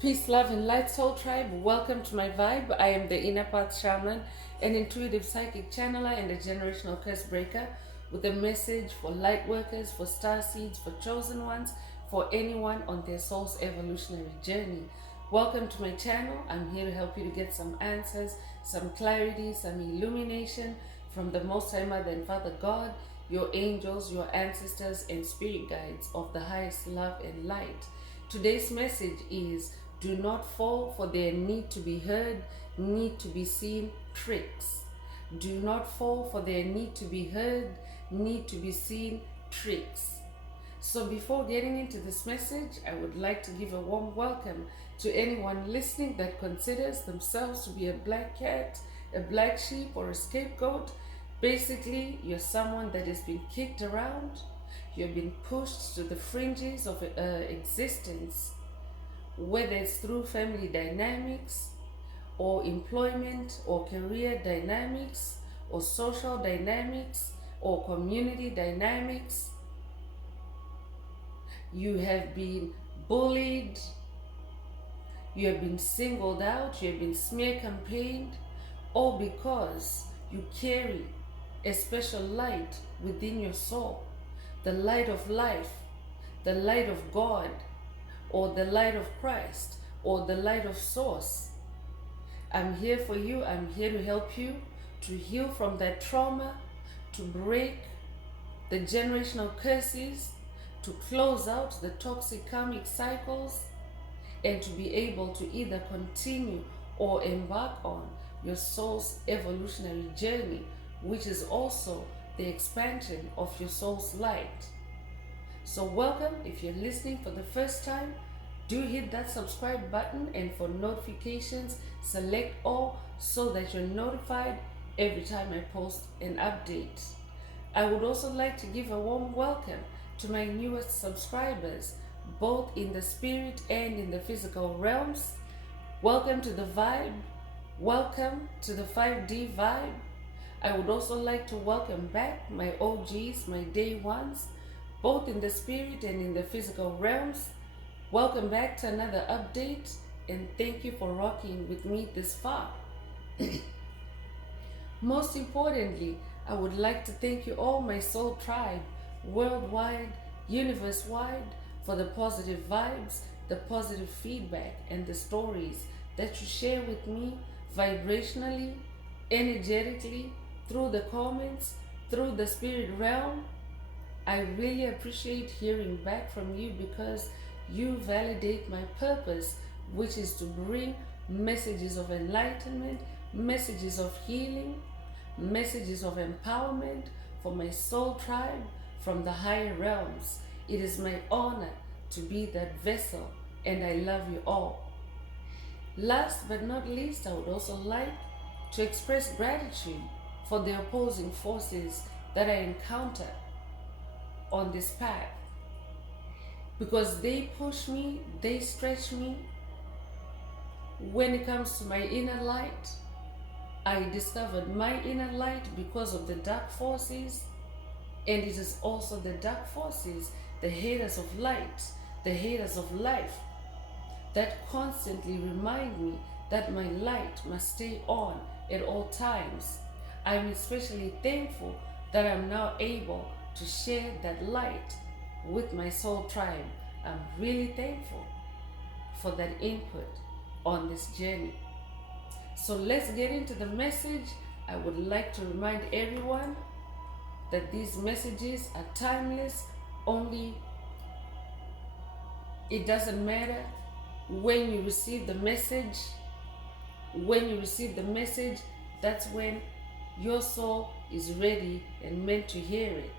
Peace, love, and light, soul tribe. Welcome to my vibe. I am the Inner Path Shaman, an intuitive psychic channeler, and a generational curse breaker with a message for light workers, for star seeds, for chosen ones, for anyone on their soul's evolutionary journey. Welcome to my channel. I'm here to help you to get some answers, some clarity, some illumination from the Most High Mother and Father God, your angels, your ancestors, and spirit guides of the highest love and light. Today's message is: do not fall for their need to be heard, need to be seen tricks. Do not fall for their need to be heard, need to be seen tricks. So before getting into this message, I would like to give a warm welcome to anyone listening that considers themselves to be a black cat, a black sheep, or a scapegoat. Basically, you're someone that has been kicked around. You've been pushed to the fringes of existence, whether it's through family dynamics or employment or career dynamics or social dynamics or community dynamics. You have been bullied, you have been singled out, you have been smear campaigned, all because you carry a special light within your soul, the light of life, the light of God, or the light of Christ, or the light of Source. I'm here for you. I'm here to help you to heal from that trauma, to break the generational curses, to close out the toxic karmic cycles, and to be able to either continue or embark on your soul's evolutionary journey, which is also the expansion of your soul's light. So welcome. If you're listening for the first time, do hit that subscribe button, and for notifications, select all so that you're notified every time I post an update. I would also like to give a warm welcome to my newest subscribers, both in the spirit and in the physical realms. Welcome to the vibe. Welcome to the 5D vibe. I would also like to welcome back my OGs, my day ones, both in the spirit and in the physical realms. Welcome back to another update, and thank you for rocking with me this far. Most importantly, I would like to thank you all, my soul tribe, worldwide, universe-wide, for the positive vibes, the positive feedback, and the stories that you share with me vibrationally, energetically, through the comments, through the spirit realm. I really appreciate hearing back from you because you validate my purpose, which is to bring messages of enlightenment, messages of healing, messages of empowerment for my soul tribe from the higher realms. It is my honor to be that vessel, and I love you all. Last but not least, I would also like to express gratitude for the opposing forces that I encounter on this path, because they push me, they stretch me. When it comes to my inner light, I discovered my inner light because of the dark forces, and it is also the dark forces, the haters of light, the haters of life, that constantly remind me that my light must stay on at all times. I'm especially thankful that I'm now able to share that light with my soul tribe. I'm really thankful for that input on this journey. So let's get into the message. I would like to remind everyone that these messages are timeless. Only it doesn't matter when you receive the message. When you receive the message, that's when your soul is ready and meant to hear it.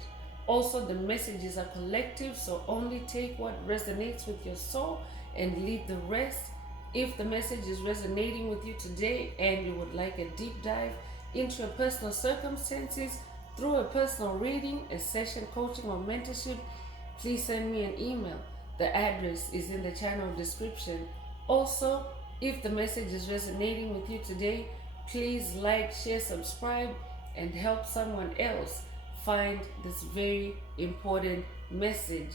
Also, the messages are collective, so only take what resonates with your soul and leave the rest. If the message is resonating with you today and you would like a deep dive into your personal circumstances through a personal reading, a session, coaching, or mentorship, please send me an email. The address is in the channel description. Also, if the message is resonating with you today, please like, share, subscribe, and help someone else find this very important message.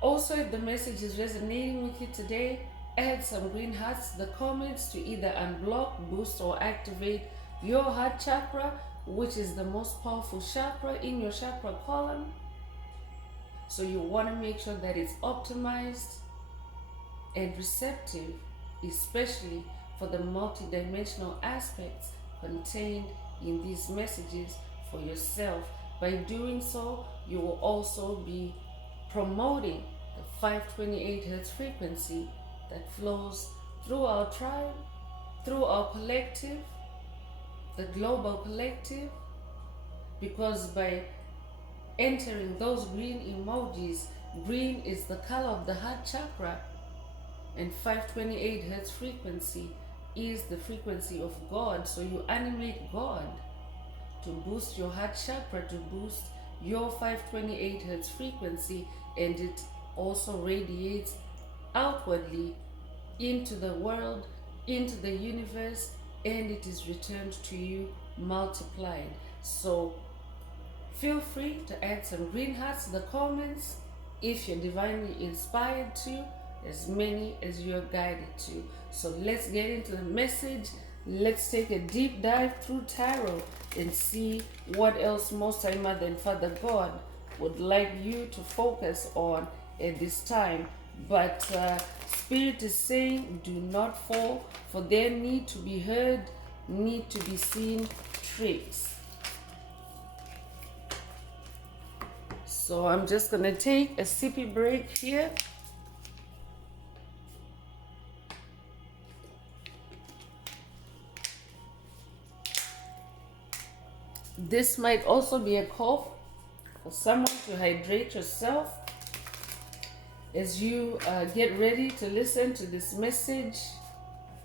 Also, if the message is resonating with you today add some green hearts to the comments to either unblock, boost, or activate your heart chakra, which is the most powerful chakra in your chakra column. So you want to make sure that it's optimized and receptive, especially for the multidimensional aspects contained in these messages for yourself. By doing so, you will also be promoting the 528 Hertz frequency that flows through our tribe, through our collective, the global collective, because by entering those green emojis, green is the color of the heart chakra, and 528 Hertz frequency is the frequency of God. So you animate God to boost your heart chakra, to boost your 528 Hertz frequency, and it also radiates outwardly into the world, into the universe, and it is returned to you multiplied. So feel free to add some green hearts to the comments if you're divinely inspired to, as many as you're guided to. So let's get into the message. Let's take a deep dive through tarot and see what else Most High Mother and Father God would like you to focus on at this time. But Spirit is saying, do not fall for their need to be heard, need to be seen tricks. So I'm just going to take a sippy break here. This might also be a call for someone to hydrate yourself as you get ready to listen to this message.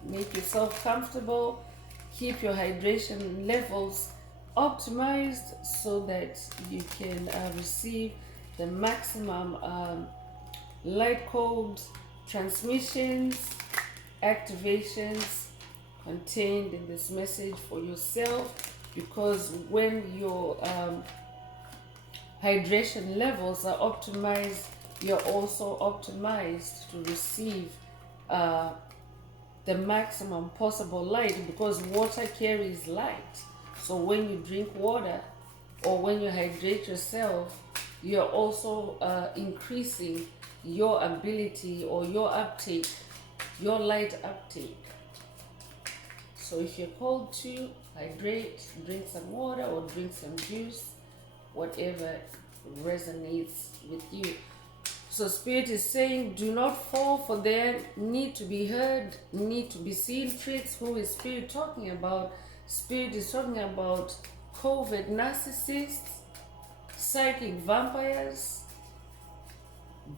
Make yourself comfortable. Keep your hydration levels optimized so that you can receive the maximum light code transmissions, activations contained in this message for yourself. Because when your hydration levels are optimized, you're also optimized to receive the maximum possible light, because water carries light. So when you drink water or when you hydrate yourself, you're also increasing your ability or your uptake, your light uptake. So if you're called to hydrate, drink some water or drink some juice, whatever resonates with you. So Spirit is saying, do not fall for their need to be heard, need to be seen tricks. Who is Spirit talking about? Spirit is talking about covert narcissists, psychic vampires,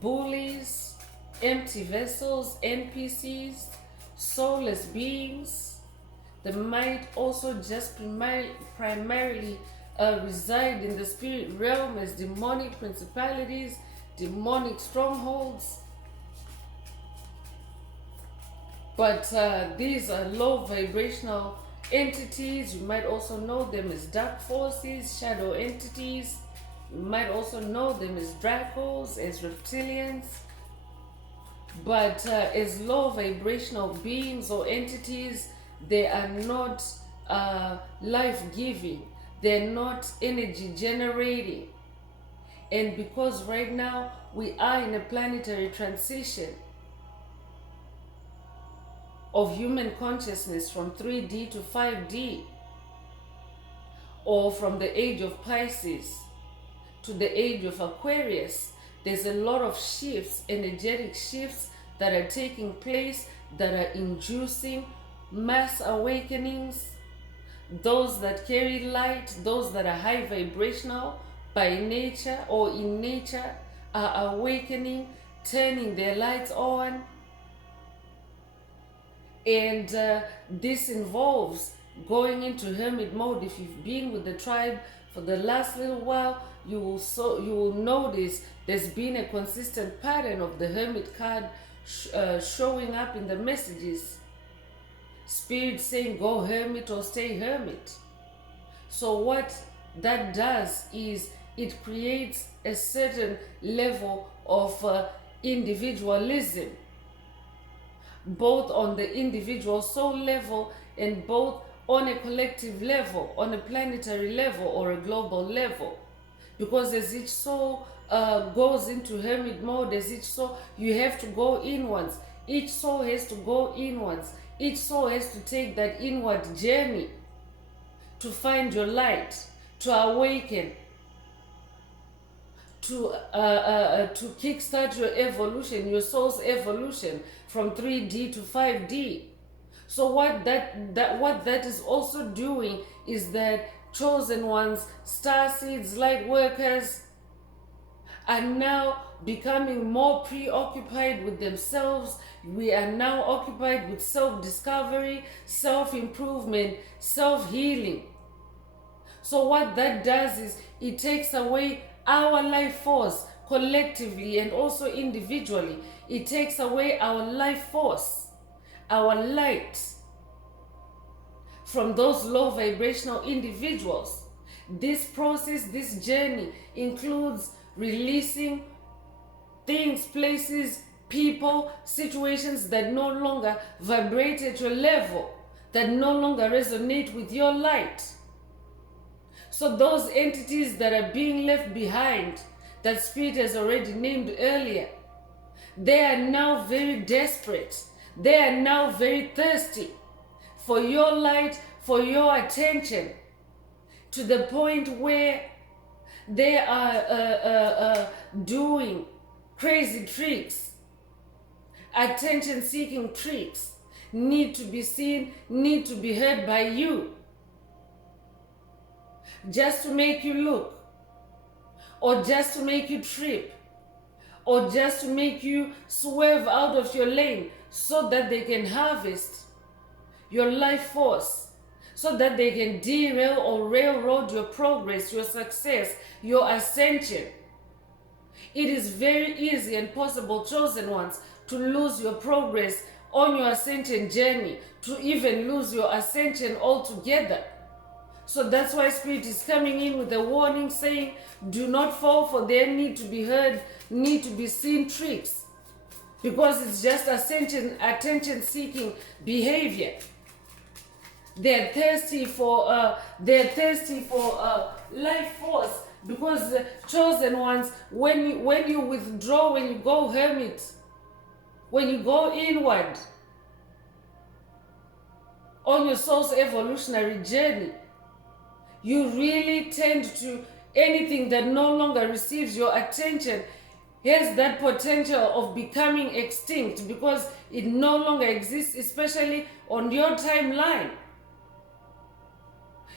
bullies, empty vessels, NPCs, soulless beings. They might also just primarily reside in the spirit realm as demonic principalities, demonic strongholds. But these are low vibrational entities. You might also know them as dark forces, shadow entities. You might also know them as Dracos, as reptilians. But as low vibrational beings or entities, they are not life-giving. They're not energy generating. And because right now we are in a planetary transition of human consciousness from 3D to 5D, or from the age of Pisces to the age of Aquarius, there's a lot of shifts, energetic shifts that are taking place, that are inducing mass awakenings. Those that carry light, those that are high vibrational by nature or in nature, are awakening, turning their lights on. And this involves going into hermit mode. If you've been with the tribe for the last little while, you will notice there's been a consistent pattern of the hermit card showing up in the messages. Spirit saying go hermit or stay hermit. So what that does is it creates a certain level of individualism. both on the individual soul level and both on a collective level, on a planetary level or a global level. Because as each soul goes into hermit mode, as each soul, you have to go inwards. Each soul has to go inwards. Each soul has to take that inward journey to find your light, to awaken, to kickstart your evolution, your soul's evolution from 3D to 5D. So what that is also doing is that chosen ones, star seeds, light workers, are now becoming more preoccupied with themselves. We are now occupied with self-discovery, self-improvement, self-healing. So what that does is it takes away our life force collectively and also individually. It takes away our life force, our light, from those low vibrational individuals. This process, this journey includes releasing things, places, people, situations that no longer vibrate at your level, that no longer resonate with your light. So those entities that are being left behind, that Spirit has already named earlier, they are now very desperate. They are now very thirsty for your light, for your attention, to the point where they are doing crazy tricks, attention-seeking tricks, need to be seen, need to be heard by you, just to make you look, or just to make you trip, or just to make you swerve out of your lane so that they can harvest your life force, so that they can derail or railroad your progress, your success, your ascension. It is very easy and possible, chosen ones, to lose your progress on your ascension journey, to even lose your ascension altogether. So that's why Spirit is coming in with a warning saying, do not fall for their need to be heard, need to be seen tricks, because it's just attention-seeking behavior. They're thirsty for life force, because chosen ones, when you withdraw, when you go hermit, when you go inward on your soul's evolutionary journey, you really tend to, anything that no longer receives your attention has that potential of becoming extinct, because it no longer exists, especially on your timeline.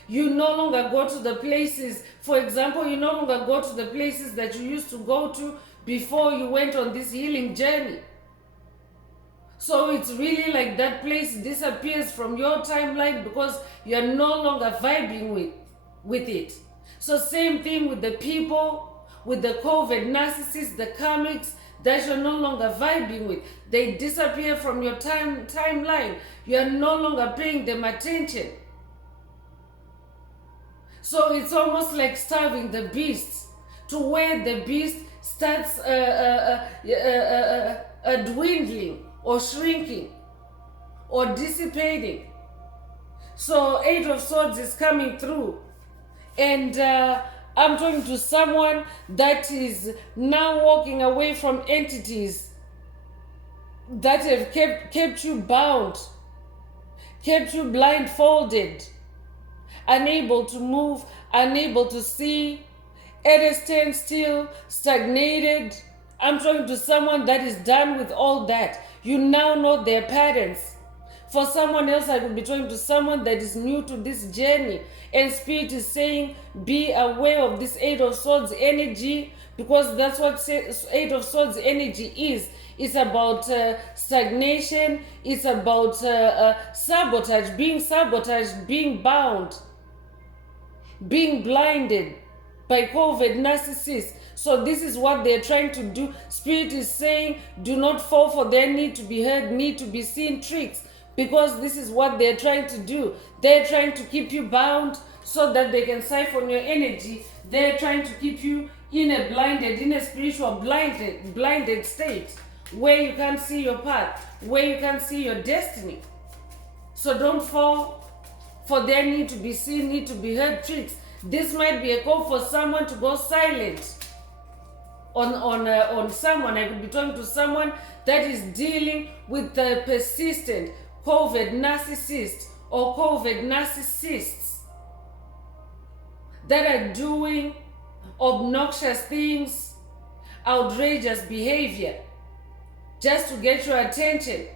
You no longer go to the places, for example, you no longer go to the places that you used to go to before you went on this healing journey. So it's really like that place disappears from your timeline because you're no longer vibing with it. So same thing with the people, with the COVID narcissists, the karmics that you're no longer vibing with. They disappear from your timeline. You're no longer paying them attention. So it's almost like starving the beast, to where the beast starts dwindling or shrinking or dissipating. So Eight of Swords is coming through, and I'm talking to someone that is now walking away from entities that have kept you bound, kept you blindfolded, unable to move, unable to see, at a standstill, stagnated. I'm talking to someone that is done with all that. You now know their patterns. For someone else, I could be talking to someone that is new to this journey, and Spirit is saying, be aware of this Eight of Swords energy, because that's what Eight of Swords energy is. It's about stagnation. It's about sabotage, being sabotaged, being bound, being blinded by COVID narcissists. So this is what they're trying to do. Spirit is saying, do not fall for their need to be heard, need to be seen tricks, because this is what they're trying to do. They're trying to keep you bound so that they can siphon your energy. They're trying to keep you in a spiritual blinded state, where you can't see your path, where you can't see your destiny. So don't fall for their need to be seen, need to be heard tricks. This might be a call for someone to go silent on someone. I could be talking to someone that is dealing with the persistent COVID narcissist or COVID narcissists that are doing obnoxious things, outrageous behavior, just to get your attention.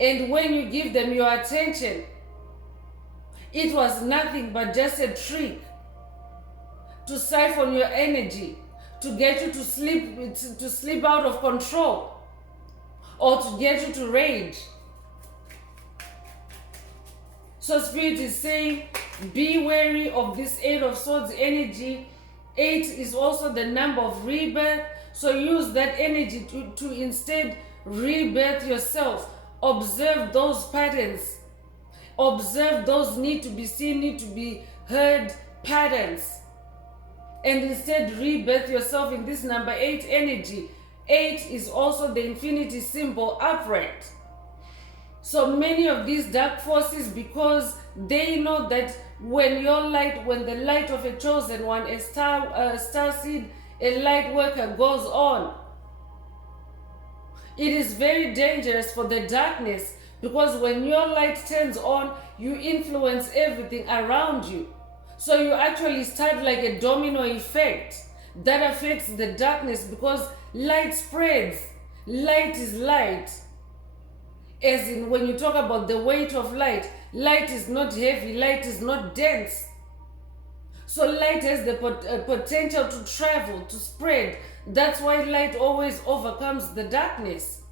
And when you give them your attention, it was nothing but just a trick to siphon your energy, to get you to slip out of control, or to get you to rage. So Spirit is saying, be wary of this 8 of Swords energy. 8 is also the number of rebirth. So use that energy to instead rebirth yourself. Observe those patterns. Observe those need to be seen, need to be heard patterns. And instead rebirth yourself in this number 8 energy. 8 is also the infinity symbol upright. So many of these dark forces, because they know that when the light of a chosen one, a star seed, a light worker goes on, it is very dangerous for the darkness, because when your light turns on, you influence everything around you. So you actually start like a domino effect that affects the darkness, because light spreads. Light is light. As in, when you talk about the weight of light, light is not heavy, light is not dense. So light has the potential to travel, to spread. That's why light always overcomes the darkness.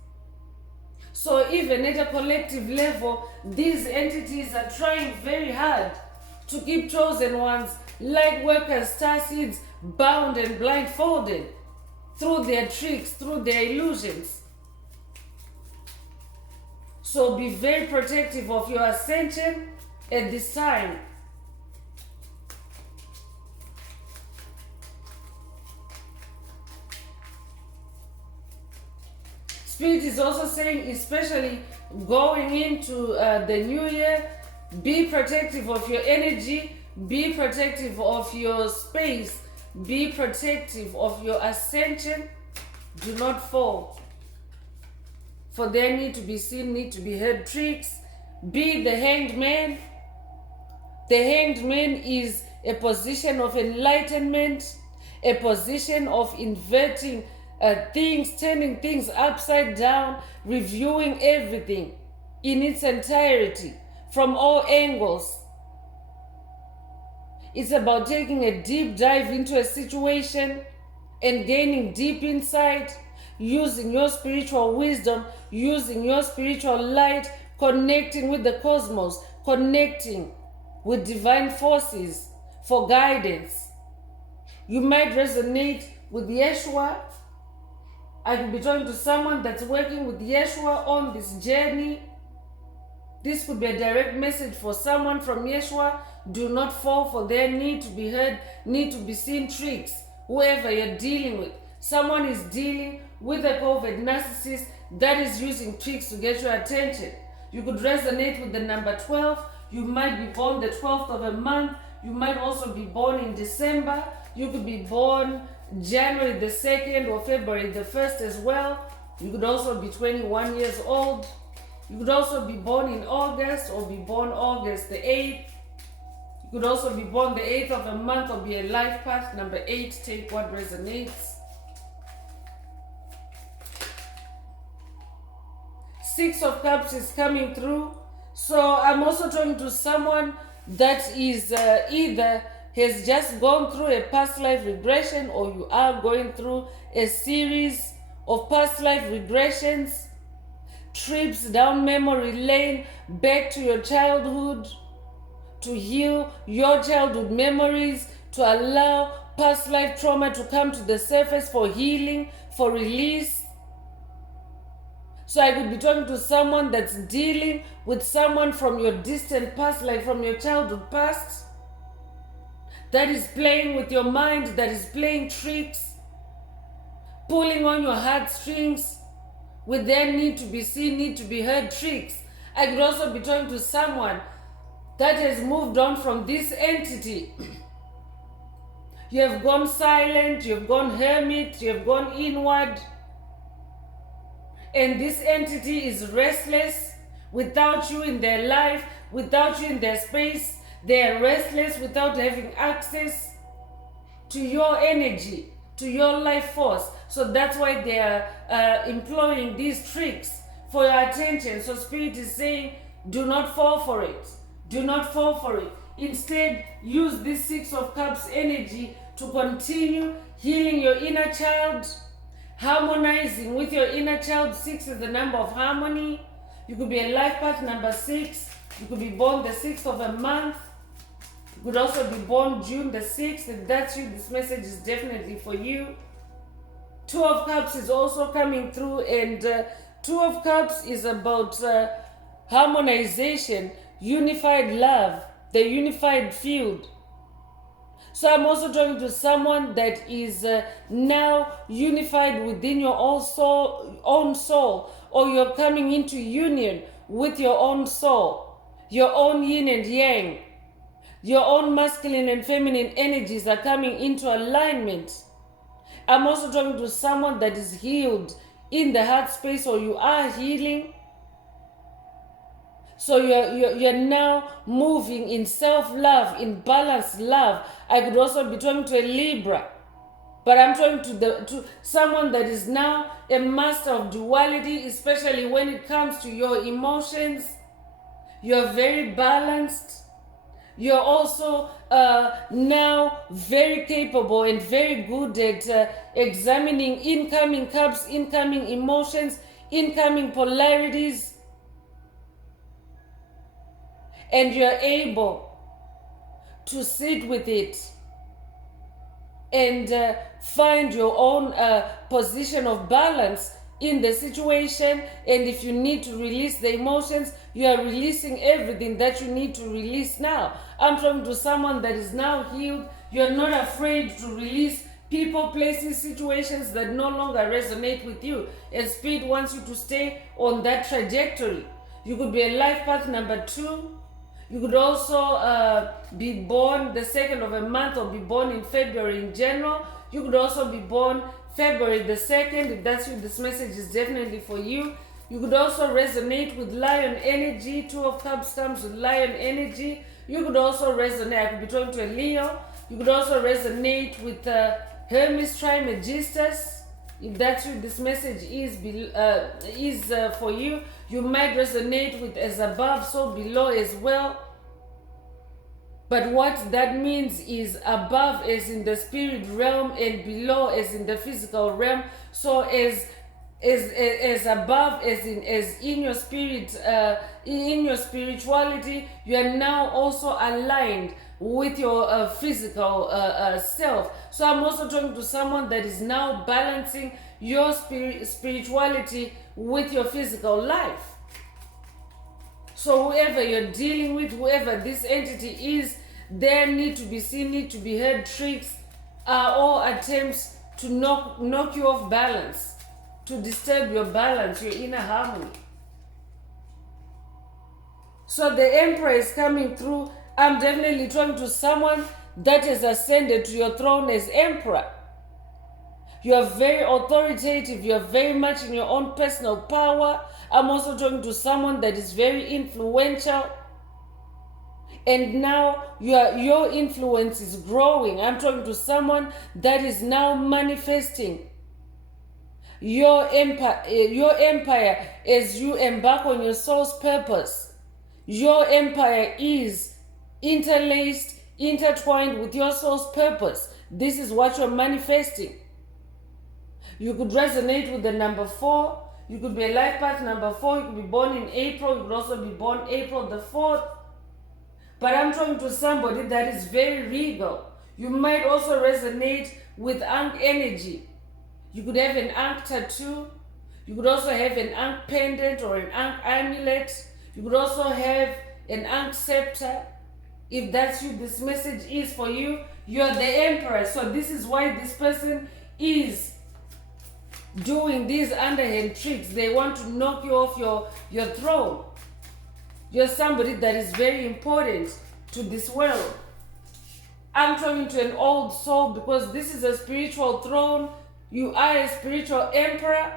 So even at a collective level, these entities are trying very hard to keep chosen ones, light workers, star seeds, bound and blindfolded through their tricks, through their illusions. So be very protective of your ascension at this time. Spirit is also saying, especially going into the new year, be protective of your energy, be protective of your space, be protective of your ascension. Do not fall for their need to be seen, need to be heard tricks. Be the hanged man. The hanged man is a position of enlightenment, a position of inverting things, turning things upside down, reviewing everything in its entirety from all angles. It's about taking a deep dive into a situation and gaining deep insight, using your spiritual wisdom, using your spiritual light, connecting with the cosmos, connecting with divine forces for guidance. You might resonate with Yeshua. I could be talking to someone that's working with Yeshua on this journey. This could be a direct message for someone from Yeshua. Do not fall for their need to be heard, need to be seen tricks. Whoever you're dealing with, someone is dealing with a COVID narcissist that is using tricks to get your attention. You could resonate with the number 12. You might be born the 12th of a month. You might also be born in December. You could be born January the 2nd or February the 1st as well. You could also be 21 years old. You could also be born in August or be born August the 8th. You could also be born the 8th of a month or be a life path. Number 8, take what resonates. 6 of Cups is coming through. So I'm also talking to someone that is either has just gone through a past life regression, or you are going through a series of past life regressions, trips down memory lane, back to your childhood, to heal your childhood memories, to allow past life trauma to come to the surface for healing, for release. So I could be talking to someone that's dealing with someone from your distant past, like from your childhood past, that is playing with your mind, that is playing tricks, pulling on your heartstrings with their need to be seen, need to be heard tricks. I could also be talking to someone that has moved on from this entity. You have gone silent, you have gone hermit, you have gone inward. And this entity is restless without you in their life, without you in their space. They are restless without having access to your energy, to your life force. So that's why they are employing these tricks for your attention. So Spirit is saying, do not fall for it. Do not fall for it. Instead, use this Six of Cups energy to continue healing your inner child, harmonizing with your inner child. 6 is the number of harmony. You could be a life path number 6. You could be born the 6th of a month. You could also be born June the 6th. If that's you, this message is definitely for you. 2 of Cups is also coming through, and 2 of Cups is about harmonization, unified love, the unified field. So I'm also talking to someone that is now unified within your own soul, or you're coming into union with your own soul, your own yin and yang, your own masculine and feminine energies are coming into alignment. I'm also talking to someone that is healed in the heart space, or you are healing. So you're now moving in self-love, in balanced love. I could also be talking to a Libra, but I'm talking to someone that is now a master of duality, especially when it comes to your emotions. You're very balanced. You're also now very capable and very good at examining incoming cups, incoming emotions, incoming polarities. And you're able to sit with it and find your own position of balance in the situation. And if you need to release the emotions, you are releasing everything that you need to release now. I'm talking to someone that is now healed. You're not afraid to release people, places, situations that no longer resonate with you. And Spirit wants you to stay on that trajectory. You could be a life path number 2. You could also be born the 2nd of a month, or be born in February in general. You could also be born February the 2nd. If that's you, this message is definitely for you. You could also resonate with lion energy. 2 of Cups comes with lion energy. You could also resonate, I could be talking to a Leo. You could also resonate with Hermes Trismegistus. If that's you, this message is for you. You might resonate with as above, so below as well. But what that means is above as in the spirit realm, and below as in the physical realm. So as above as in your spirit, in your spirituality, you are now also aligned with your physical self. So I'm also talking to someone that is now balancing your spirituality with your physical life. So whoever you're dealing with, whoever this entity is, their need to be seen, need to be heard tricks are all attempts to knock you off balance, to disturb your balance, your inner harmony. So the Emperor is coming through. I'm definitely talking to someone that has ascended to your throne as Emperor. You are very authoritative. You are very much in your own personal power. I'm also talking to someone that is very influential. And now your influence is growing. I'm talking to someone that is now manifesting your empire as you embark on your soul's purpose. Your empire is interlaced, intertwined with your soul's purpose. This is what you're manifesting. You could resonate with the number 4. You could be a life path number 4. You could be born in April. You could also be born April the 4th. But I'm talking to somebody that is very regal. You might also resonate with Ankh energy. You could have an Ankh tattoo. You could also have an Ankh pendant or an Ankh amulet. You could also have an Ankh scepter. If that's you, this message is for you. You're the Emperor. So this is why this person is doing these underhand tricks. They want to knock you off your throne. You're somebody that is very important to this world. I'm talking to an old soul because this is a spiritual throne. You are a spiritual emperor.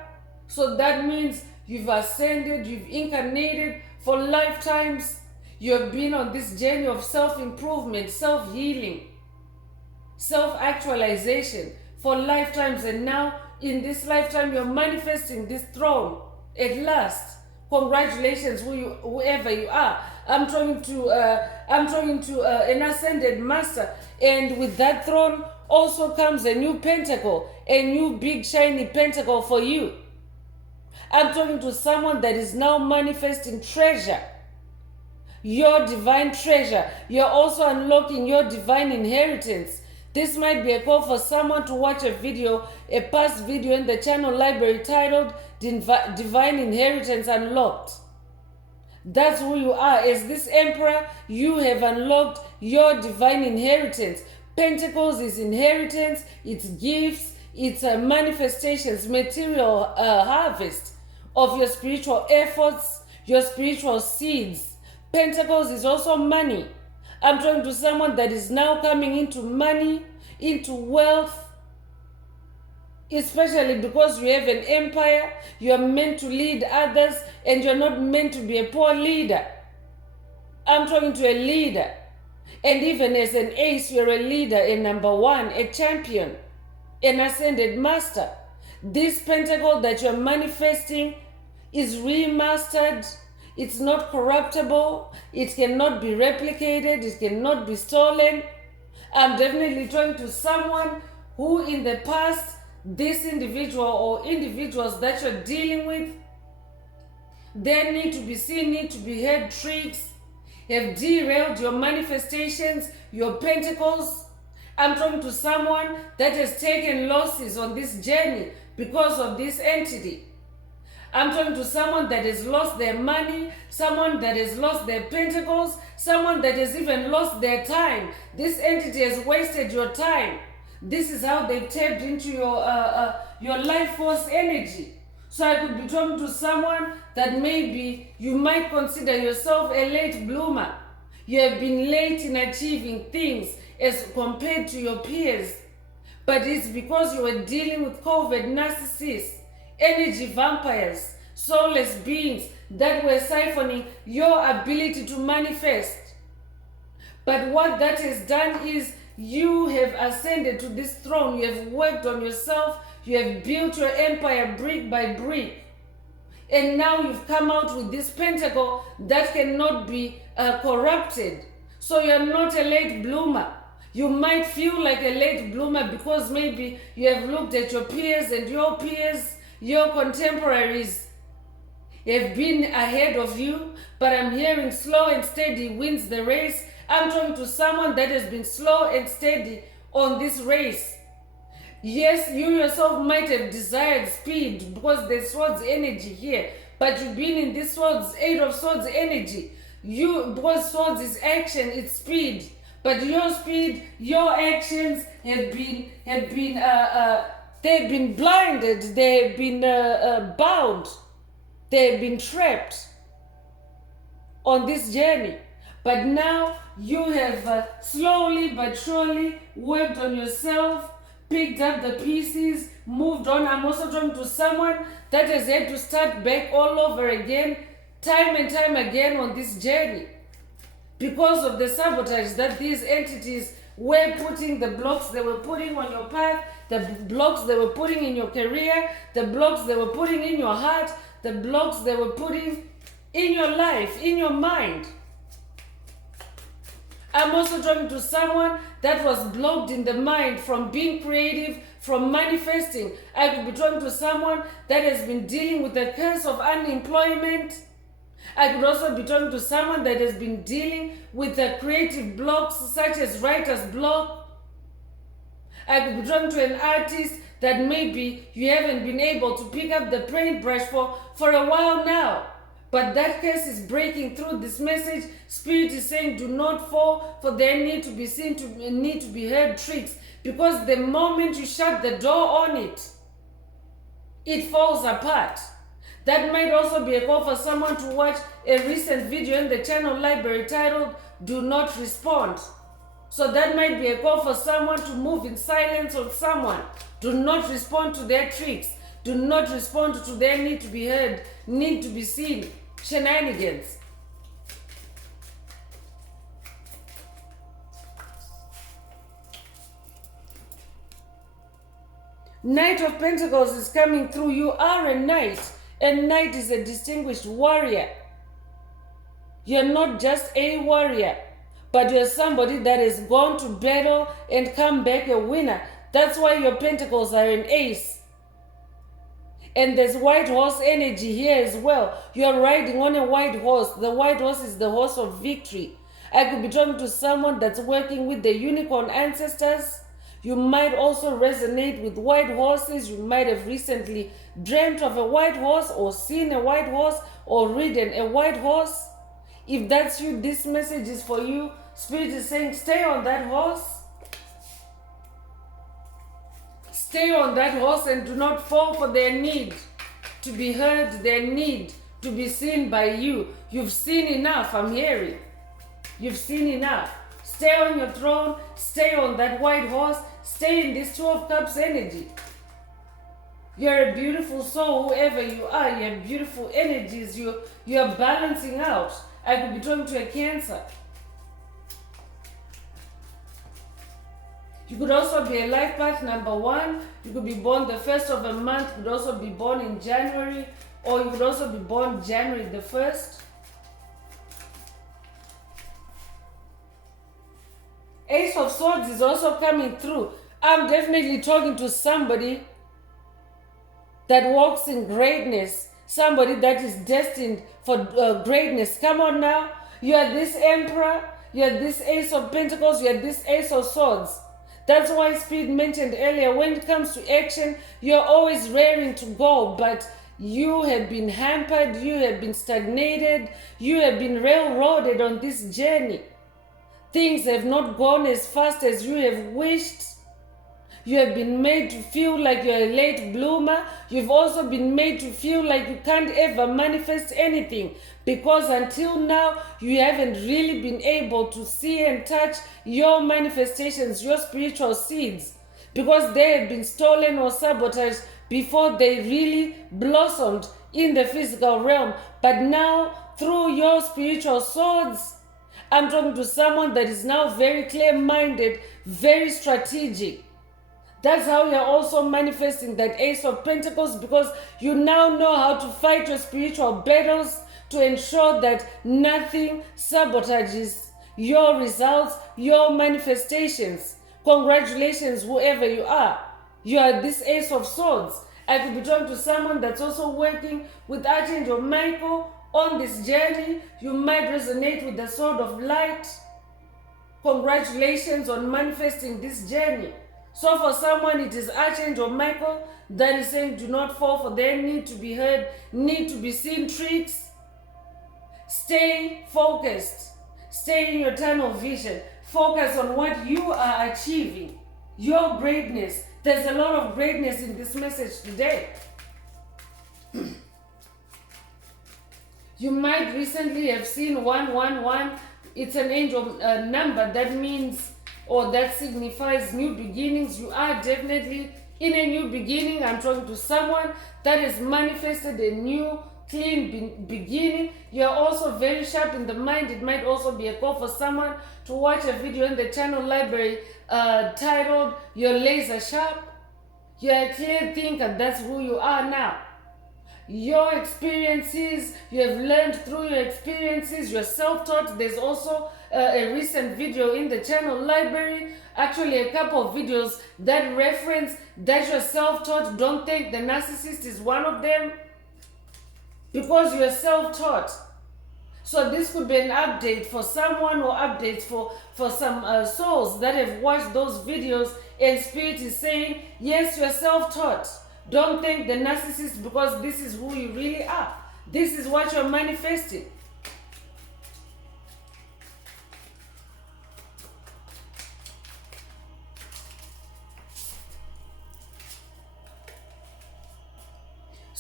So that means you've ascended, you've incarnated for lifetimes. You have been on this journey of self-improvement, self-healing, self-actualization for lifetimes. And now in this lifetime, you're manifesting this throne at last. Congratulations, whoever you are. I'm talking to an ascended master, and with that throne also comes a new pentacle, a new big shiny pentacle for you. I'm talking to someone that is now manifesting treasure, your divine treasure. You're also unlocking your divine inheritance. This might be a call for someone to watch a video, a past video in the channel library titled Divine Inheritance Unlocked. That's who you are. As this emperor, you have unlocked your divine inheritance. Pentacles is inheritance, it's gifts, it's manifestations, material harvest of your spiritual efforts, your spiritual seeds. Pentacles is also money. I'm talking to someone that is now coming into money, into wealth, especially because you have an empire. You are meant to lead others, and you're not meant to be a poor leader. I'm talking to a leader. And even as an ace, you're a leader, a number one, a champion, an ascended master. This pentacle that you're manifesting is remastered. It's not corruptible. It cannot be replicated. It cannot be stolen. I'm definitely talking to someone who in the past, this individual or individuals that you're dealing with, they need to be seen, need to be heard tricks, have derailed your manifestations, your pentacles. I'm talking to someone that has taken losses on this journey because of this entity. I'm talking to someone that has lost their money, someone that has lost their pentacles, someone that has even lost their time. This entity has wasted your time. This is how they've tapped into your life force energy. So I could be talking to someone that maybe you might consider yourself a late bloomer. You have been late in achieving things as compared to your peers. But it's because you were dealing with COVID narcissists, energy vampires, soulless beings that were siphoning your ability to manifest. But what that has done is you have ascended to this throne. You have worked on yourself. You have built your empire brick by brick. And now you've come out with this pentacle that cannot be corrupted. So you're not a late bloomer. You might feel like a late bloomer because maybe you have looked at your peers, and your peers, your contemporaries have been ahead of you. But I'm hearing slow and steady wins the race. I'm talking to someone that has been slow and steady on this race. Yes, you yourself might have desired speed because there's swords energy here, but you've been in this swords, 8 of swords energy. Because swords is action, it's speed. But your speed, your actions have been they've been blinded, they've been bound, they've been trapped on this journey. But now you have slowly but surely worked on yourself, picked up the pieces, moved on. I'm also talking to someone that has had to start back all over again, time and time again on this journey, because of the sabotage that these entities were putting, the blocks they were putting on your path, the blocks they were putting in your career, the blocks they were putting in your heart, the blocks they were putting in your life, in your mind. I'm also talking to someone that was blocked in the mind from being creative, from manifesting. I could be talking to someone that has been dealing with the curse of unemployment. I could also be talking to someone that has been dealing with the creative blocks such as writer's block. I could be talking to an artist that maybe you haven't been able to pick up the paintbrush for a while now. But that curse is breaking through this message. Spirit is saying, do not fall, for there need to be seen, need to be heard tricks. Because the moment you shut the door on it, it falls apart. That might also be a call for someone to watch a recent video in the channel library titled Do Not Respond. So that might be a call for someone to move in silence on someone. Do not respond to their tricks. Do not respond to their need to be heard, need to be seen, shenanigans. Knight of Pentacles is coming through. You are a knight, and knight is a distinguished warrior. You're not just a warrior, but you're somebody that has gone to battle and come back a winner. That's why your pentacles are an ace. And there's white horse energy here as well. You're riding on a white horse. The white horse is the horse of victory. I could be talking to someone that's working with the unicorn ancestors. You might also resonate with white horses. You might have recently dreamt of a white horse or seen a white horse or ridden a white horse. If that's you, this message is for you. Spirit is saying, stay on that horse. Stay on that horse and do not fall for their need to be heard, their need to be seen by you. You've seen enough, I'm hearing. You've seen enough. Stay on your throne, stay on that white horse, stay in this 12 cups energy. You're a beautiful soul, whoever you are. You have beautiful energies. You're balancing out. I could be talking to a Cancer. You could also be a life path number 1. You could be born the 1st of a month. You could also be born in January, or you could also be born January the 1st. Ace of Swords is also coming through. I'm definitely talking to somebody that walks in greatness, somebody that is destined for greatness. Come on now. You are this Emperor, you are this Ace of Pentacles, you are this Ace of Swords. That's why Spirit mentioned earlier, when it comes to action, you're always raring to go, but you have been hampered, you have been stagnated, you have been railroaded on this journey. Things have not gone as fast as you have wished. You have been made to feel like you're a late bloomer. You've also been made to feel like you can't ever manifest anything, because until now, you haven't really been able to see and touch your manifestations, your spiritual seeds, because they have been stolen or sabotaged before they really blossomed in the physical realm. But now, through your spiritual swords, I'm talking to someone that is now very clear-minded, very strategic. That's how you're also manifesting that Ace of Pentacles, because you now know how to fight your spiritual battles to ensure that nothing sabotages your results, your manifestations. Congratulations, whoever you are. You are this Ace of Swords. I could be talking to someone that's also working with Archangel Michael on this journey. You might resonate with the Sword of Light. Congratulations on manifesting this journey. So for someone, it is Archangel Michael that is saying, do not fall for their need to be heard, need to be seen tricks. Stay focused. Stay in your tunnel vision. Focus on what you are achieving. Your greatness. There's a lot of greatness in this message today. You might recently have seen 111. It's an angel number that means, or that signifies new beginnings. You are definitely in a new beginning. I'm talking to someone that has manifested a new, clean beginning. You're also very sharp in the mind. It might also be a call for someone to watch a video in the channel library titled, You're Laser Sharp. You're a clear thinker. That's who you are now. Your experiences, you have learned through your experiences, you're self-taught. There's also a recent video in the channel library, actually a couple of videos that reference that you're self-taught. Don't think the narcissist is one of them, because you're self-taught. So this could be an update for someone, or updates for some souls that have watched those videos, and Spirit is saying, yes, you're self-taught. Don't thank the narcissist, because this is who you really are. This is what you're manifesting.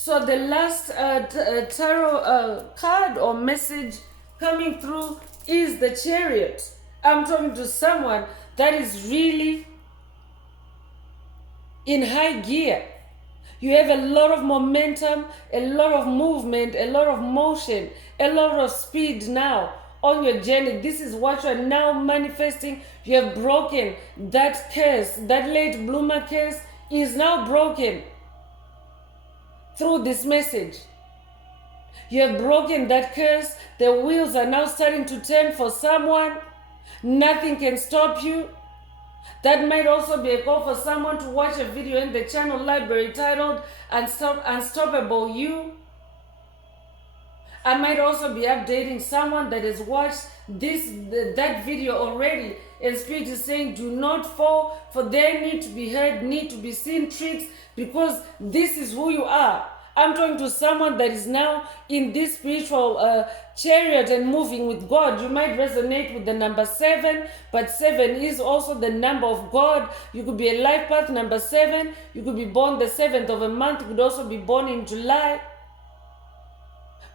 So the last tarot card or message coming through is the Chariot. I'm talking to someone that is really in high gear. You have a lot of momentum, a lot of movement, a lot of motion, a lot of speed now on your journey. This is what you are now manifesting. You have broken that curse. That late bloomer curse is now broken through this message. You have broken that curse. The wheels are now starting to turn for someone. Nothing can stop you. That might also be a call for someone to watch a video in the channel library titled Unstoppable You. I might also be updating someone that has watched that video already, and Spirit is saying do not fall, for they need to be heard, need to be seen tricks, because this is who you are. I'm talking to someone that is now in this spiritual chariot and moving with God. You might resonate with the number 7, but 7 is also the number of God. You could be a life path number 7. You could be born the 7th of a month. You could also be born in July.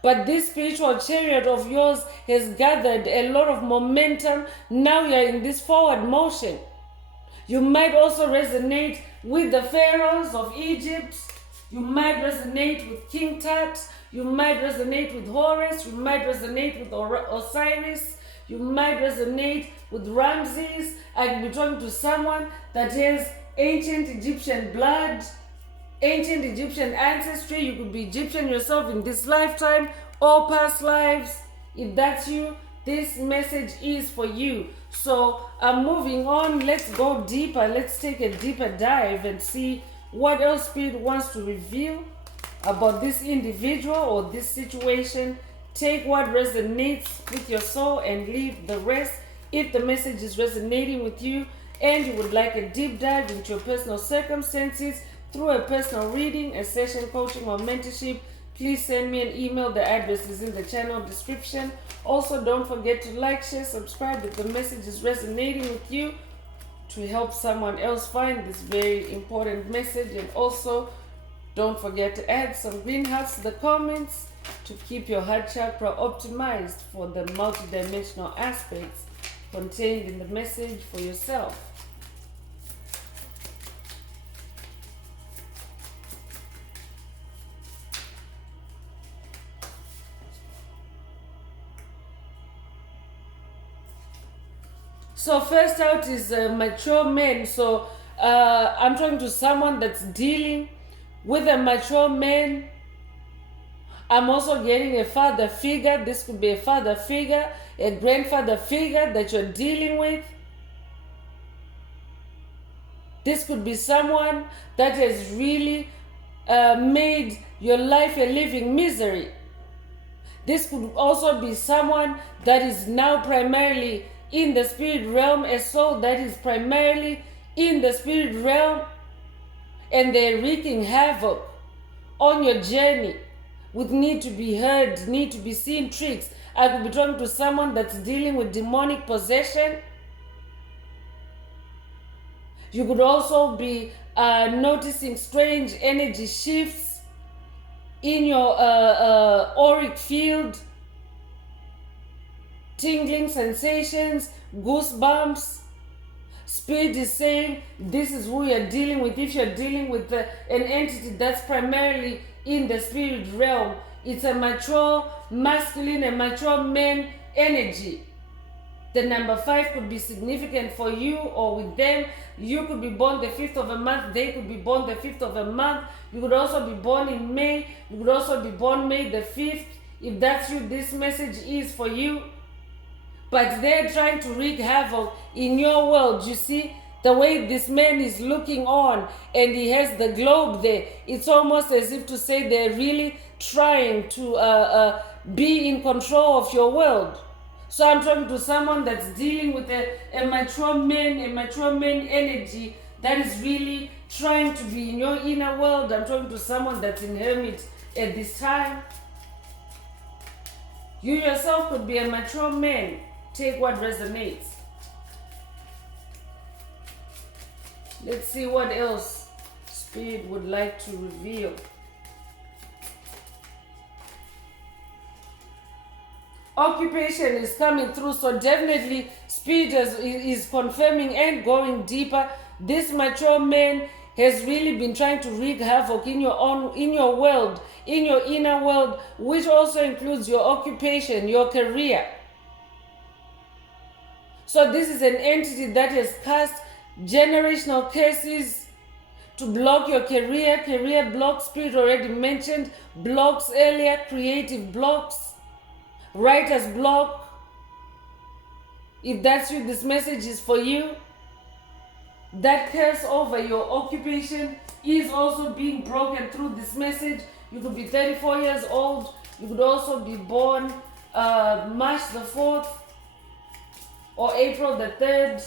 But this spiritual chariot of yours has gathered a lot of momentum. Now you are in this forward motion. You might also resonate with the pharaohs of Egypt. You might resonate with King Tut. You might resonate with Horus. You might resonate with Osiris. You might resonate with Ramses. I could be talking to someone that has ancient Egyptian blood, ancient Egyptian ancestry. You could be Egyptian yourself in this lifetime or past lives. If that's you, this message is for you. So I'm moving on. Let's go deeper. Let's take a deeper dive and see what else Spirit wants to reveal about this individual or this situation. Take what resonates with your soul and leave the rest. If the message is resonating with you and you would like a deep dive into your personal circumstances through a personal reading, a session coaching or mentorship, please send me an email. The address is in the channel description. Also, don't forget to like, share, subscribe if the message is resonating with you, to help someone else find this very important message. And also, don't forget to add some green hearts to the comments to keep your heart chakra optimized for the multidimensional aspects contained in the message for yourself. So first out is a mature man. So I'm talking to someone that's dealing with a mature man. I'm also getting a father figure. This could be a father figure, a grandfather figure that you're dealing with. This could be someone that has really made your life a living misery. This could also be someone that is now primarily in the spirit realm, a soul that is primarily in the spirit realm, and they're wreaking havoc on your journey with need to be heard, need to be seen tricks. I could be talking to someone that's dealing with demonic possession. You could also be noticing strange energy shifts in your auric field, tingling sensations, goosebumps. Spirit is saying this is who you're dealing with. If you're dealing with an entity that's primarily in the spirit realm, it's a mature masculine, a mature man energy. The number 5 could be significant for you or with them. You could be born the 5th of a month. They could be born the 5th of a month. You could also be born in May. You could also be born May the 5th. If that's you, this message is for you. But they're trying to wreak havoc in your world. You see the way this man is looking on, and he has the globe there. It's almost as if to say they're really trying to be in control of your world. So I'm talking to someone that's dealing with a mature man energy that is really trying to be in your inner world. I'm talking to someone that's in hermit at this time. You yourself could be a mature man. Take what resonates. Let's see what else Spirit would like to reveal. Occupation is coming through, so definitely spirit is confirming and going deeper. This mature man has really been trying to wreak havoc in your world, in your inner world, which also includes your occupation, your career. So this is an entity that has cast generational curses to block your career blocks. Spirit already mentioned blocks earlier, creative blocks, writer's block. If that's you, this message is for you. That curse over your occupation is also being broken through this message. You could be 34 years old. You could also be born March the 4th or April the 3rd.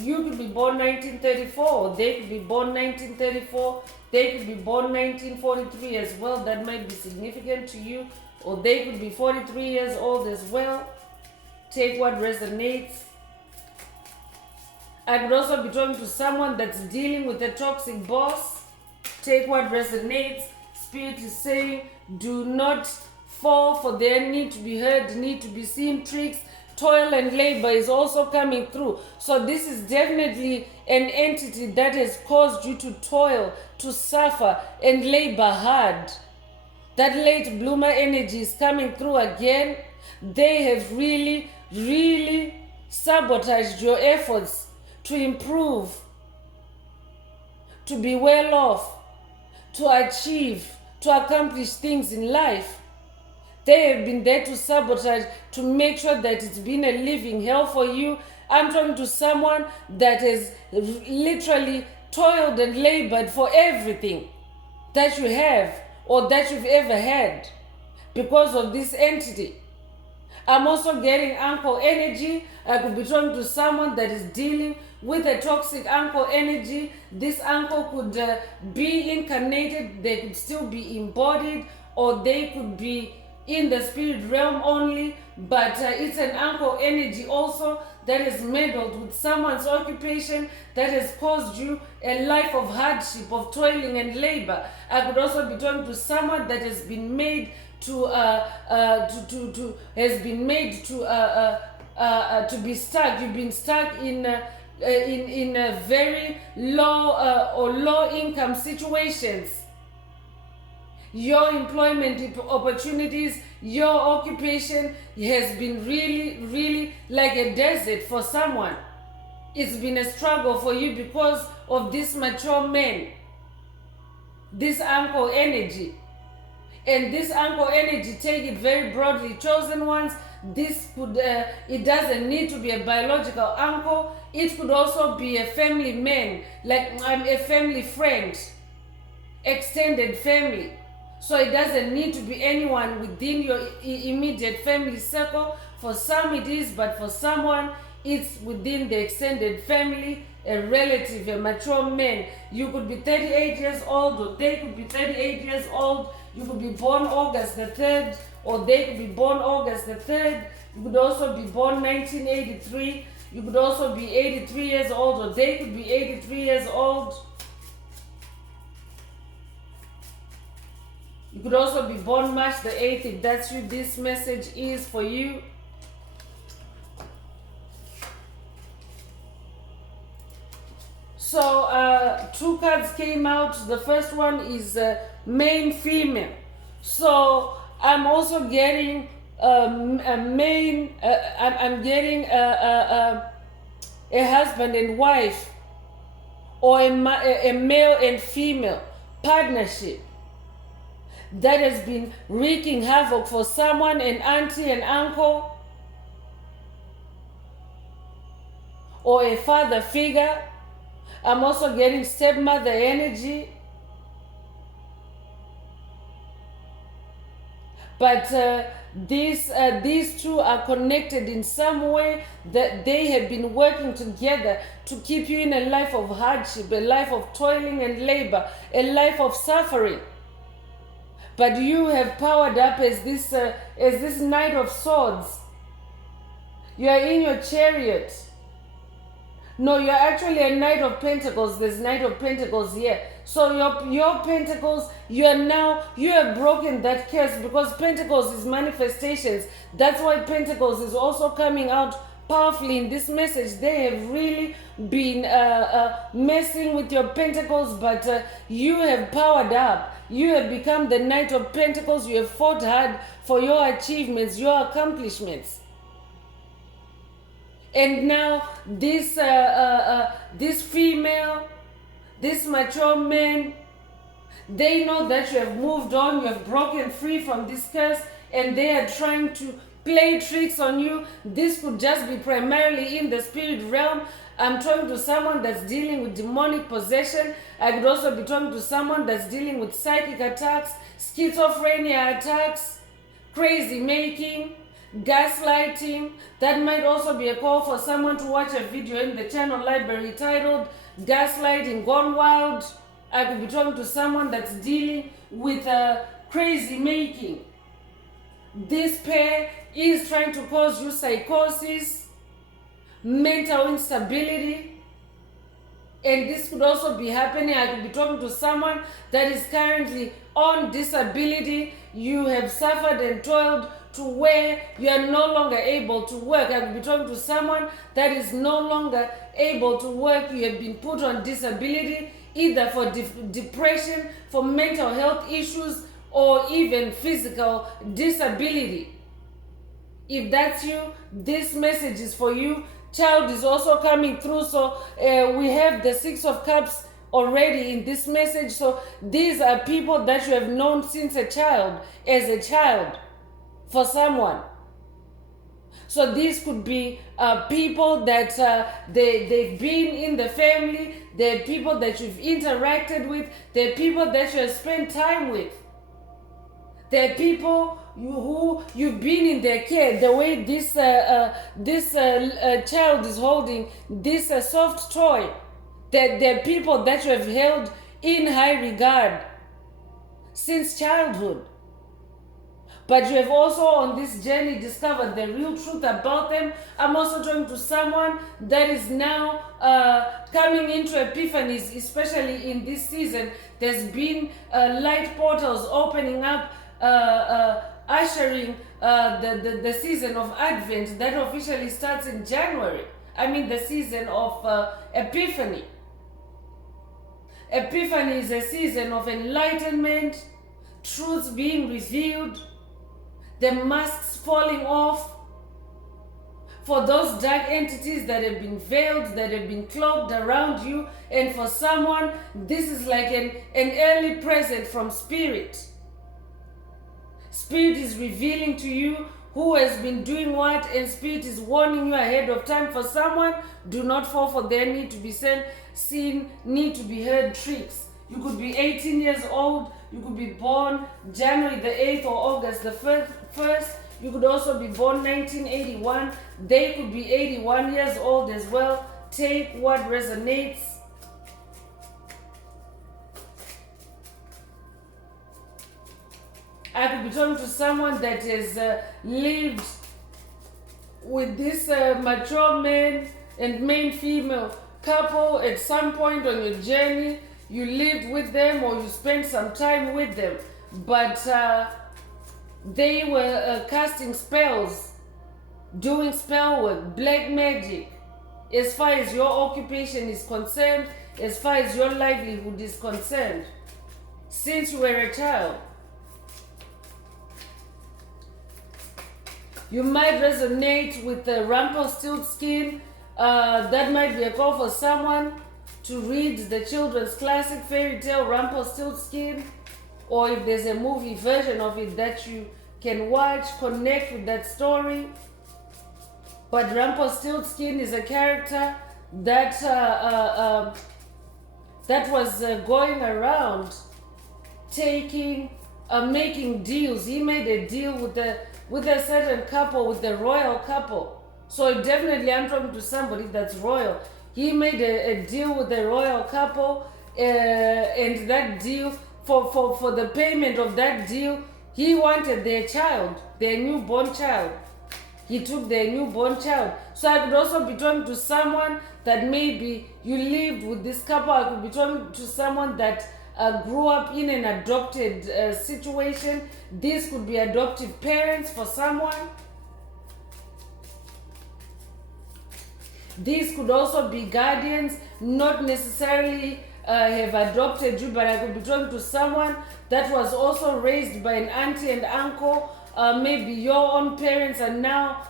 You could be born 1934, or they could be born 1934. They could be born 1943 as well. That might be significant to you. Or they could be 43 years old as well. Take what resonates. I could also be talking to someone that's dealing with a toxic boss. Take what resonates. Spirit is saying, do not fall for their need to be heard, need to be seen, tricks. Toil and labor is also coming through. So this is definitely an entity that has caused you to toil, to suffer, and labor hard. That late bloomer energy is coming through again. They have really, really sabotaged your efforts to improve, to be well off, to achieve, to accomplish things in life. They have been there to sabotage, to make sure that it's been a living hell for you. I'm talking to someone that has literally toiled and labored for everything that you have or that you've ever had because of this entity. I'm also getting uncle energy. I could be talking to someone that is dealing with a toxic uncle energy. This uncle could be incarnated, they could still be embodied, or they could be in the spirit realm only, but it's an uncle energy also that is meddled with someone's occupation, that has caused you a life of hardship, of toiling and labor. I could also be talking to someone that has been made to be stuck. You've been stuck in a very low or low income situations. Your employment opportunities, your occupation has been really, really like a desert for someone. It's been a struggle for you because of this mature man, this uncle energy. And this uncle energy, take it very broadly, chosen ones. This could, it doesn't need to be a biological uncle. It could also be a family man, like I'm a family friend, extended family. So it doesn't need to be anyone within your immediate family circle. For some it is, but for someone it's within the extended family, a relative, a mature man. You could be 38 years old, or they could be 38 years old. You could be born August the 3rd, or they could be born August the 3rd. You could also be born 1983. You could also be 83 years old, or they could be 83 years old. You could also be born March the 8th, if that's you. This message is for you. So two cards came out. The first one is main female. So I'm also getting a main. I'm getting a husband and wife, or a male and female partnership that has been wreaking havoc for someone, an auntie and uncle, or a father figure. I'm also getting stepmother energy. But these two are connected in some way, that they have been working together to keep you in a life of hardship, a life of toiling and labor, a life of suffering. But you have powered up as this Knight of Swords. You are in your chariot. No, you're actually a Knight of Pentacles. There's Knight of Pentacles here. So your Pentacles, you have broken that curse, because Pentacles is manifestations. That's why Pentacles is also coming out powerfully in this message. They have really been messing with your Pentacles, but you have powered up. You have become the Knight of Pentacles. You have fought hard for your achievements, your accomplishments. And now this female, this mature man, they know that you have moved on, you have broken free from this curse, and they are trying to play tricks on you. This could just be primarily in the spirit realm. I'm talking to someone that's dealing with demonic possession. I could also be talking to someone that's dealing with psychic attacks, schizophrenia attacks, crazy making, gaslighting. That might also be a call for someone to watch a video in the channel library titled Gaslighting Gone Wild. I could be talking to someone that's dealing with crazy making. This pair is trying to cause you psychosis, mental instability, and this could also be happening. I could be talking to someone that is currently on disability. You have suffered and toiled to where you are no longer able to work. I could be talking to someone that is no longer able to work. You have been put on disability, either for depression, for mental health issues, or even physical disability. If that's you, this message is for you. Child is also coming through. So we have the Six of Cups already in this message. So these are people that you have known since a child, as a child, for someone. So these could be people that they've been in the family. They're people that you've interacted with. They're people that you have spent time with. They're people who you've been in their care. The way this child is holding this soft toy, that they're people that you have held in high regard since childhood. But you have also on this journey discovered the real truth about them. I'm also talking to someone that is now coming into epiphanies, especially in this season. There's been light portals opening up, ushering the season of Advent that officially starts in January. I mean the season of Epiphany. Epiphany is a season of enlightenment, truths being revealed, the masks falling off for those dark entities that have been veiled, that have been cloaked around you. And for someone, this is like an early present from Spirit. Spirit is revealing to you who has been doing what, and Spirit is warning you ahead of time. For someone, do not fall for their need to be seen, need to be heard tricks. You could be 18 years old. You could be born January the 8th or August the 1st. You could also be born 1981. They could be 81 years old as well. Take what resonates. I could be talking to someone that has lived with this mature man and main female couple at some point on your journey. You lived with them or you spent some time with them, but they were casting spells, doing spell work, black magic, as far as your occupation is concerned, as far as your livelihood is concerned, since you were a child. You might resonate with the Rumpelstiltskin. That might be a call for someone to read the children's classic fairy tale Rumpelstiltskin, or if there's a movie version of it that you can watch, connect with that story. But Rumpelstiltskin is a character that that was going around making deals. He made a deal with a certain couple, with the royal couple. So definitely I'm talking to somebody that's royal. He made a deal with the royal couple, and that deal, for the payment of that deal, he wanted their child, their newborn child. he took their newborn child. So I could also be talking to someone that maybe you lived with this couple. I could be talking to someone that grew up in an adopted situation. This could be adoptive parents for someone. These could also be guardians, not necessarily have adopted you, but I could be talking to someone that was also raised by an auntie and uncle. Maybe your own parents are now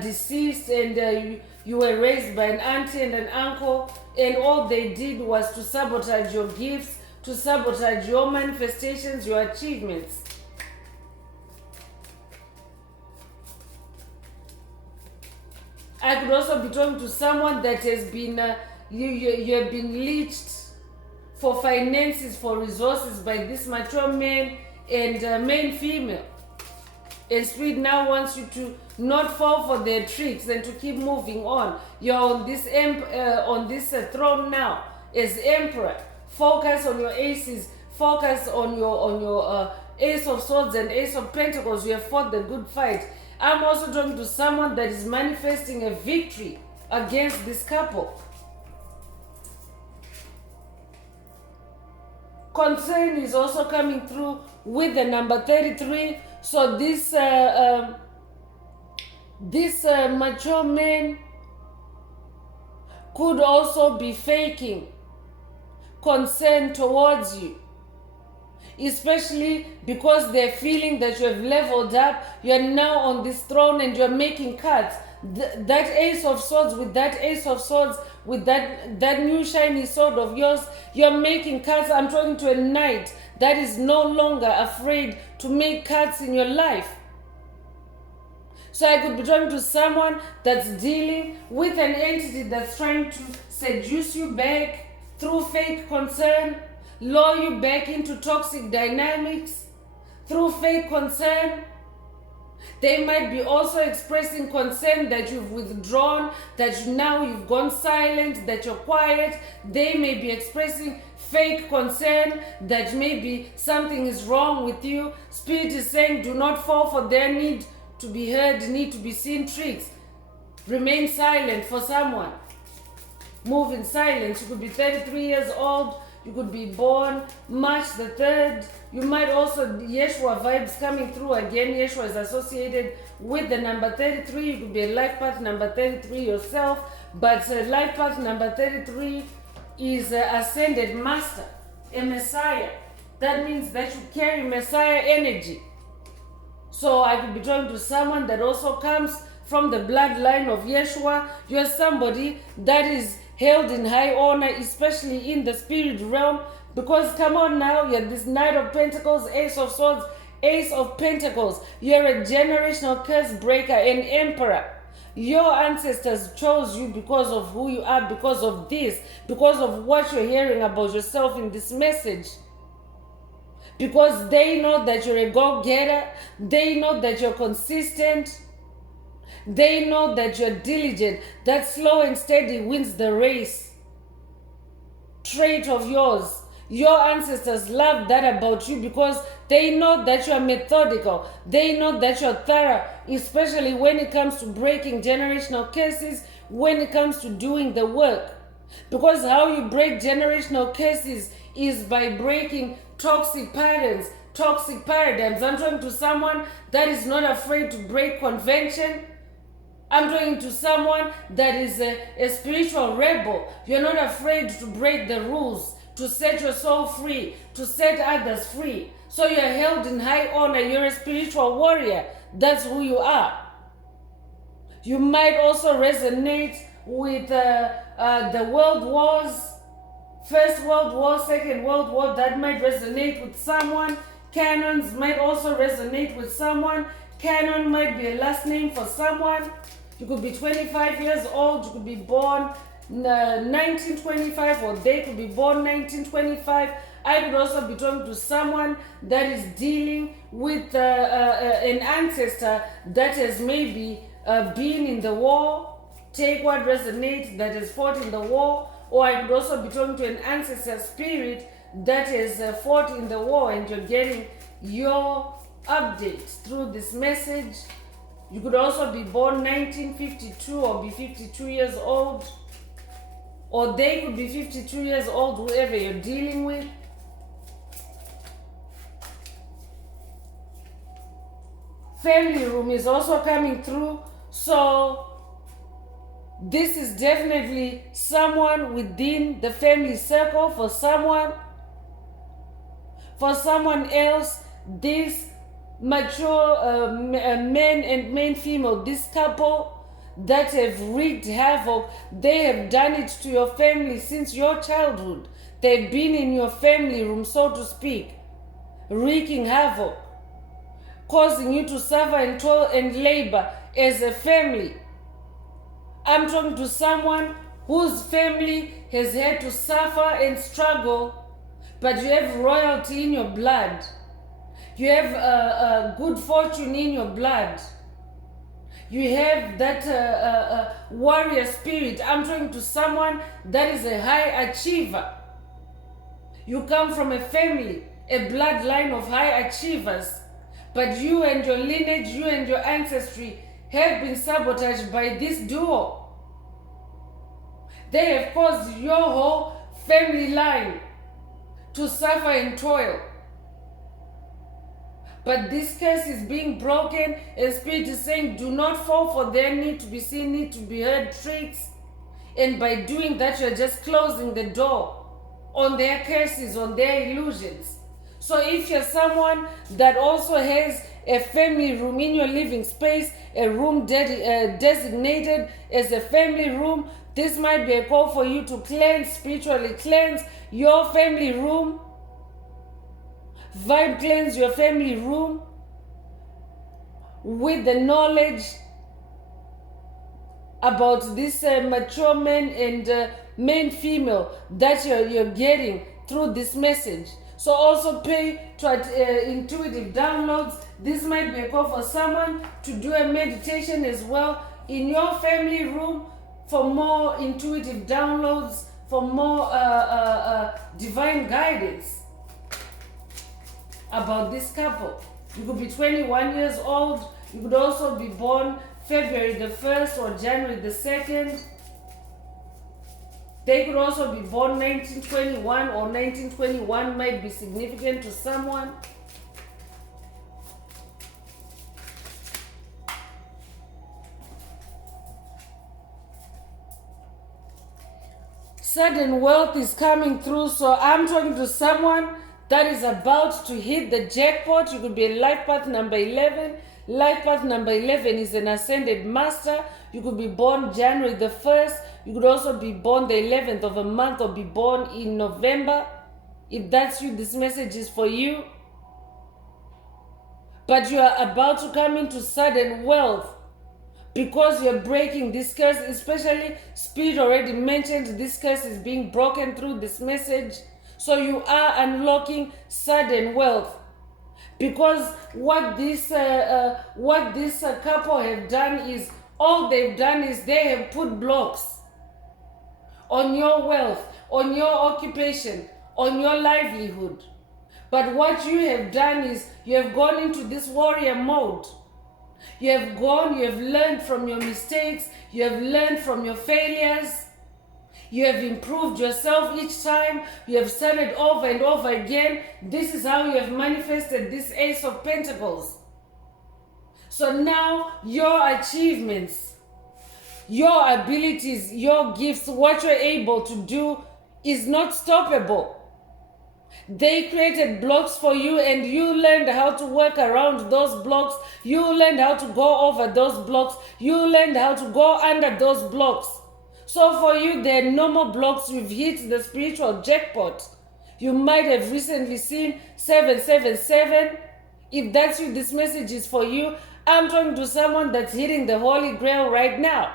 deceased, and you were raised by an auntie and an uncle, and all they did was to sabotage your gifts, to sabotage your manifestations, your achievements. I could also be talking to someone that has been, you have been leached for finances, for resources by this mature man and main female. And Spirit now wants you to not fall for their tricks and to keep moving on. You're on this throne now as emperor. Focus on your aces. Focus on your ace of swords and ace of pentacles. You have fought the good fight. I'm also talking to someone that is manifesting a victory against this couple. Concern is also coming through with the number 33. So this mature man could also be faking concern towards you, especially because they're feeling that you have leveled up. You're now on this throne and you're making cuts. That ace of swords with that ace of swords with that new shiny sword of yours, you're making cuts. I'm talking to a knight that is no longer afraid to make cuts in your life. So I could be talking to someone that's dealing with an entity that's trying to seduce you back through fake concern, lure you back into toxic dynamics through fake concern. They might be also expressing concern that you've withdrawn, that now you've gone silent, that you're quiet. They may be expressing fake concern that maybe something is wrong with you. Spirit is saying do not fall for their need to be heard, need to be seen tricks. Remain silent for someone. Move in silence. You could be 33 years old. You could be born March the 3rd. You might also, Yeshua vibes coming through again. Yeshua is associated with the number 33. You could be a life path number 33 yourself. But life path number 33 is ascended master, a messiah. That means that you carry messiah energy. So I could be talking to someone that also comes from the bloodline of Yeshua. You're somebody that is held in high honor, especially in the spirit realm, because come on now, you're this Knight of Pentacles, Ace of Swords, Ace of Pentacles. You're a generational curse breaker, an emperor. Your ancestors chose you because of who you are, because of this, because of what you're hearing about yourself in this message. Because they know that you're a go-getter, they know that you're consistent, they know that you're diligent, that slow and steady wins the race. Trait of yours. Your ancestors love that about you because they know that you're methodical. They know that you're thorough, especially when it comes to breaking generational curses, when it comes to doing the work. Because how you break generational curses is by breaking toxic patterns, toxic paradigms. I'm talking to someone that is not afraid to break convention. I'm talking to someone that is a spiritual rebel. You're not afraid to break the rules, to set your soul free, to set others free. So you're held in high honor. You're a spiritual warrior. That's who you are. You might also resonate with the world wars, First World War, Second World War. That might resonate with someone. Canons might also resonate with someone. Canon might be a last name for someone. You could be 25 years old. You could be born 1925, or they could be born 1925. I could also be talking to someone that is dealing with an ancestor that has maybe been in the war. Take what resonates, that has fought in the war. Or I could also be talking to an ancestor spirit that has fought in the war, and you're getting your updates through this message. You could also be born 1952 or be 52 years old. Or they could be 52 years old, whoever you're dealing with. Family room is also coming through. So this is definitely someone within the family circle. For someone else, this mature men and female, this couple that have wreaked havoc, they have done it to your family since your childhood. They've been in your family room, so to speak, wreaking havoc, causing you to suffer and toil and labor as a family. I'm talking to someone whose family has had to suffer and struggle, but you have royalty in your blood. You have good fortune in your blood. You have that warrior spirit. I'm talking to someone that is a high achiever. You come from a family, a bloodline of high achievers, but you and your lineage, you and your ancestry have been sabotaged by this duo. They have caused your whole family line to suffer and toil. But this curse is being broken, and Spirit is saying, do not fall for their need to be seen, need to be heard tricks. And by doing that, you're just closing the door on their curses, on their illusions. So if you're someone that also has a family room in your living space, a room designated as a family room, this might be a call for you to cleanse, spiritually cleanse your family room. Vibe cleanse your family room with the knowledge about this mature man and man female that you're getting through this message. So also pay to intuitive downloads. This might be a call for someone to do a meditation as well in your family room for more intuitive downloads, for more divine guidance about this couple. You could be 21 years old. You could also be born February the 1st or January the 2nd. They could also be born 1921 or 1921 might be significant to someone. Sudden wealth is coming through. So I'm talking to someone that is about to hit the jackpot. You could be in life path number 11. Life path number 11 is an ascended master. You could be born January the 1st. You could also be born the 11th of a month or be born in November. If that's you, this message is for you. But you are about to come into sudden wealth because you're breaking this curse. Especially, Spirit already mentioned this curse is being broken through this message. So you are unlocking sudden wealth. Because what this couple have done is, all they've done is they have put blocks on your wealth, on your occupation, on your livelihood. But what you have done is you have gone into this warrior mode. You have learned from your mistakes, you have learned from your failures. You have improved yourself each time. You have started over and over again. This is how you have manifested this Ace of Pentacles. So now your achievements, your abilities, your gifts, what you're able to do is not stoppable. They created blocks for you and you learned how to work around those blocks. You learned how to go over those blocks. You learned how to go under those blocks. So for you, there are no more blocks. You've hit the spiritual jackpot. You might have recently seen 777. If that's you, this message is for you. I'm talking to someone that's hitting the Holy Grail right now.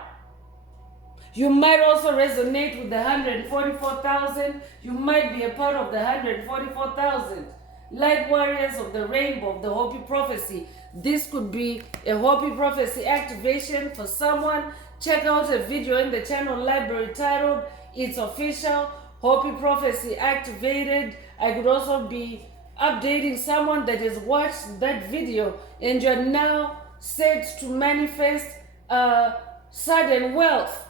You might also resonate with the 144,000. You might be a part of the 144,000. Light warriors of the rainbow, of the Hopi prophecy. This could be a Hopi prophecy activation for someone. Check out a video in the channel library titled It's Official, Hopi Prophecy Activated. I could also be updating someone that has watched that video and you're now set to manifest sudden wealth.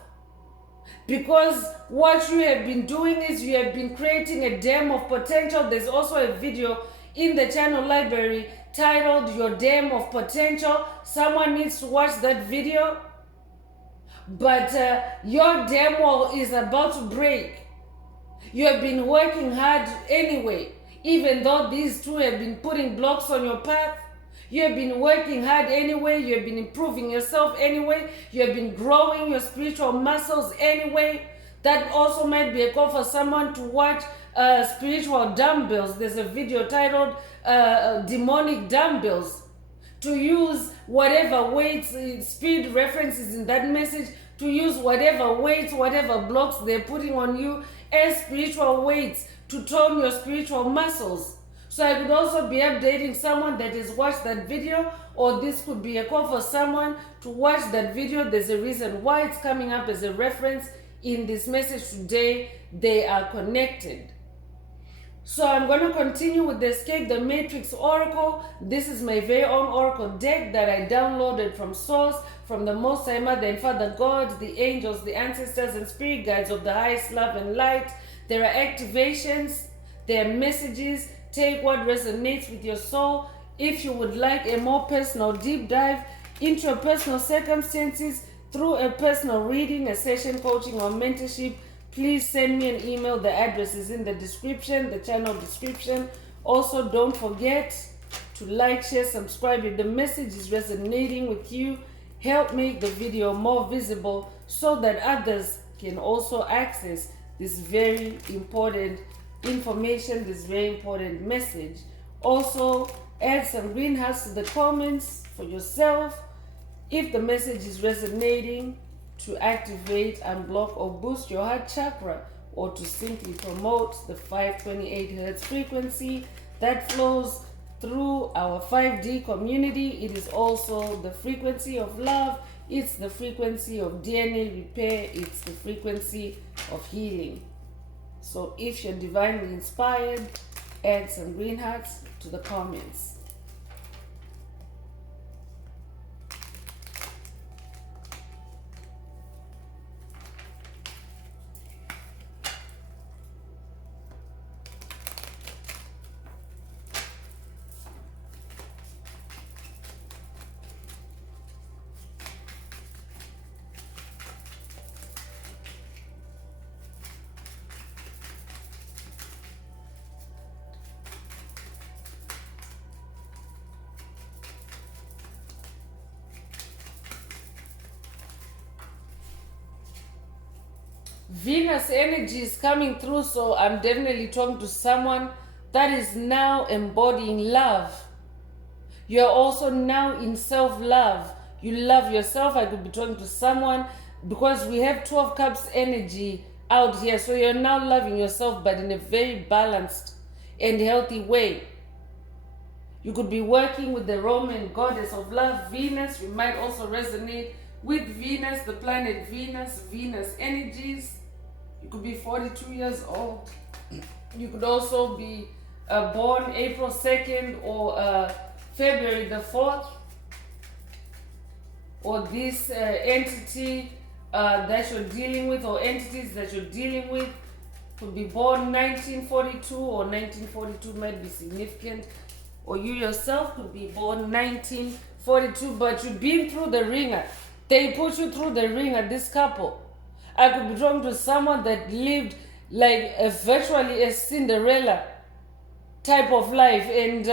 Because what you have been doing is you have been creating a dam of potential. There's also a video in the channel library titled Your Dam of Potential. Someone needs to watch that video. But your dam wall is about to break. You have been working hard anyway, even though these two have been putting blocks on your path. You have been working hard anyway. You have been improving yourself anyway. You have been growing your spiritual muscles anyway. That also might be a call for someone to watch spiritual dumbbells. There's a video titled Demonic Dumbbells. To use whatever weights, speed references in that message, to use whatever weights, whatever blocks they're putting on you as spiritual weights to tone your spiritual muscles. So I could also be updating someone that has watched that video, or this could be a call for someone to watch that video. There's a reason why it's coming up as a reference in this message today. They are connected. So I'm going to continue with the Escape the Matrix Oracle. This is my very own Oracle deck that I downloaded from Source, from the Most High Mother and Father God, the angels, the ancestors, and spirit guides of the highest love and light. There are activations, there are messages. Take what resonates with your soul. If you would like a more personal deep dive into your personal circumstances through a personal reading, a session coaching, or mentorship, please send me an email. The address is in the description, the channel description. Also, don't forget to like, share, subscribe. If the message is resonating with you, help make the video more visible so that others can also access this very important information, this very important message. Also, add some green hearts to the comments for yourself if the message is resonating, to activate, unblock, or boost your heart chakra, or to simply promote the 528 hertz frequency that flows through our 5D community. It is also the frequency of love. It's the frequency of DNA repair. It's the frequency of healing. So if you're divinely inspired, add some green hearts to the comments. Venus energy is coming through, so I'm definitely talking to someone that is now embodying love. You're also now in self-love. You love yourself. I could be talking to someone because we have 12 cups energy out here. So you're now loving yourself, but in a very balanced and healthy way. You could be working with the Roman goddess of love, Venus. You might also resonate with Venus, the planet Venus, Venus energies. You could be 42 years old. You could also be born April 2nd or February the 4th. Or this entity that you're dealing with, or entities that you're dealing with, could be born 1942, or 1942 might be significant. Or you yourself could be born 1942, but you've been through the ringer. They put you through the ringer, this couple. I could be talking to someone that lived like virtually a Cinderella type of life, and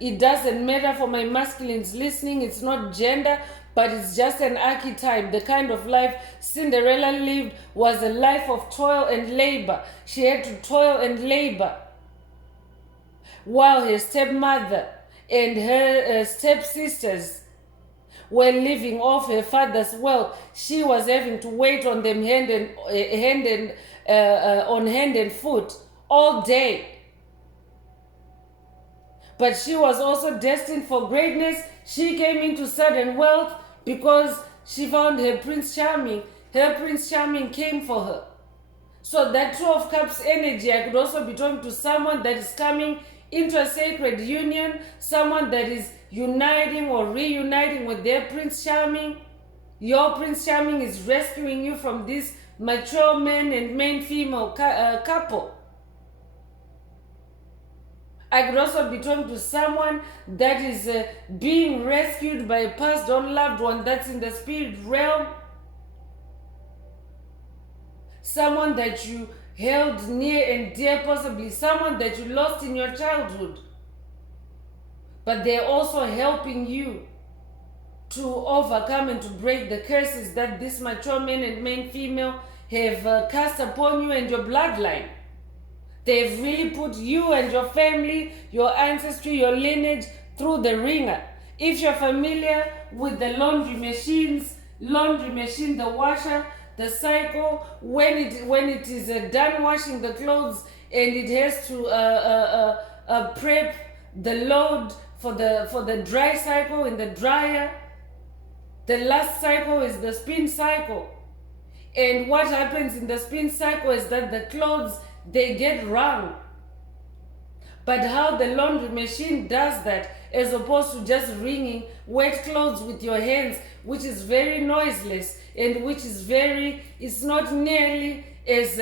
it doesn't matter for my masculines listening. It's not gender, but it's just an archetype. The kind of life Cinderella lived was a life of toil and labor. She had to toil and labor while her stepmother and her stepsisters were living off her father's wealth. She was having to wait on them on hand and foot all day. But she was also destined for greatness. She came into sudden wealth because she found her Prince Charming. Her Prince Charming came for her. So that 2 of Cups energy, I could also be talking to someone that is coming into a sacred union, someone that is uniting or reuniting with their Prince Charming. Your Prince Charming is rescuing you from this mature man and main female couple. I could also be talking to someone that is being rescued by a passed on loved one that's in the spirit realm. Someone that you held near and dear, possibly someone that you lost in your childhood. But they're also helping you to overcome and to break the curses that this mature man and main female have cast upon you and your bloodline. They've really put you and your family, your ancestry, your lineage through the ringer. If you're familiar with the laundry machine, the washer, the cycle, when it is done washing the clothes and it has to prep the load for the dry cycle in the dryer, the last cycle is the spin cycle. And what happens in the spin cycle is that the clothes, they get wrung. But how the laundry machine does that, as opposed to just wringing wet clothes with your hands, which is very noiseless and which is it's not nearly as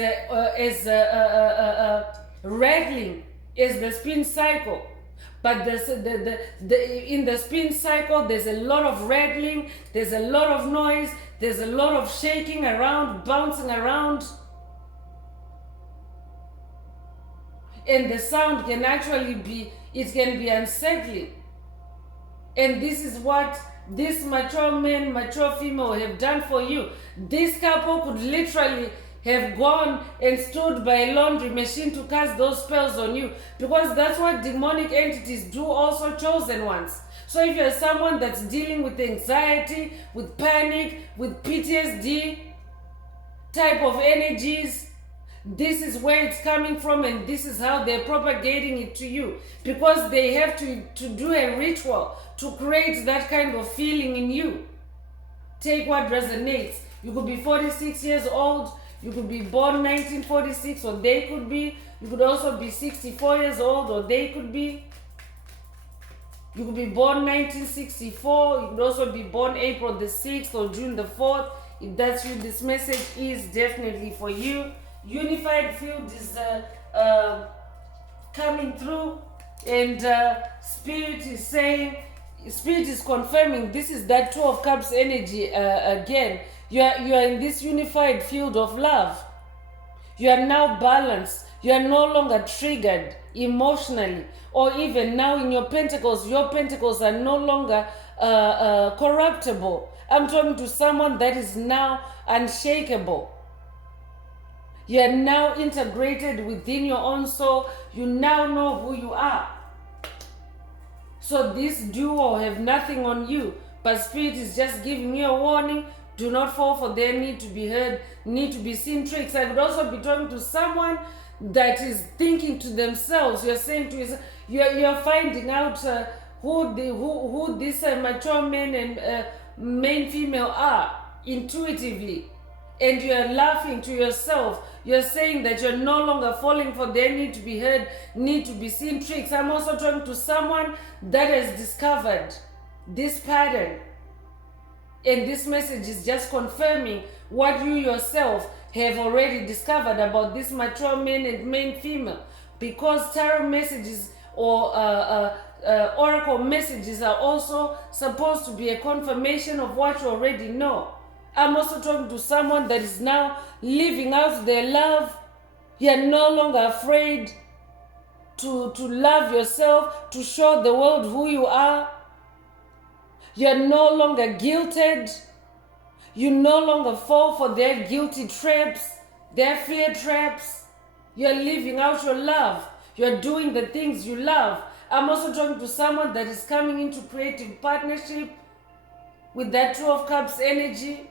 rattling as the spin cycle. But in the spin cycle, there's a lot of rattling, there's a lot of noise, there's a lot of shaking around, bouncing around. And the sound can actually be unsettling. And this is what this mature man, mature female have done for you. This couple could literally have gone and stood by a laundry machine to cast those spells on you, because that's what demonic entities do, also chosen ones. So if you're someone that's dealing with anxiety, with panic, with PTSD type of energies, this is where it's coming from, and this is how they're propagating it to you, because they have to do a ritual to create that kind of feeling in you. Take what resonates. You could be 46 years old, you could be born 1946, or they could be. You could also be 64 years old, or they could be. You could be born 1964, you could also be born April the 6th or June the 4th. If that's you, this message is definitely for you. Unified field is coming through, and Spirit is confirming this is that Two of Cups energy again. You are in this unified field of love. You are now balanced. You are no longer triggered emotionally, or even now in your pentacles are no longer corruptible. I'm talking to someone that is now unshakable. You are now integrated within your own soul. You now know who you are. So this duo have nothing on you, but Spirit is just giving you a warning. Do not fall for their need to be heard, need to be seen tricks. I could also be talking to someone that is thinking to themselves. You're saying to yourself, you're finding out who this mature men and main female are intuitively, and you're laughing to yourself. You're saying that you're no longer falling for their need to be heard, need to be seen tricks. I'm also talking to someone that has discovered this pattern. And this message is just confirming what you yourself have already discovered about this mature man and main female. Because tarot messages or oracle messages are also supposed to be a confirmation of what you already know. I'm also talking to someone that is now living out their love. You're no longer afraid to love yourself, to show the world who you are. You're no longer guilted. You no longer fall for their guilty traps, their fear traps. You're living out your love. You're doing the things you love. I'm also talking to someone that is coming into creative partnership with that Two of Cups energy.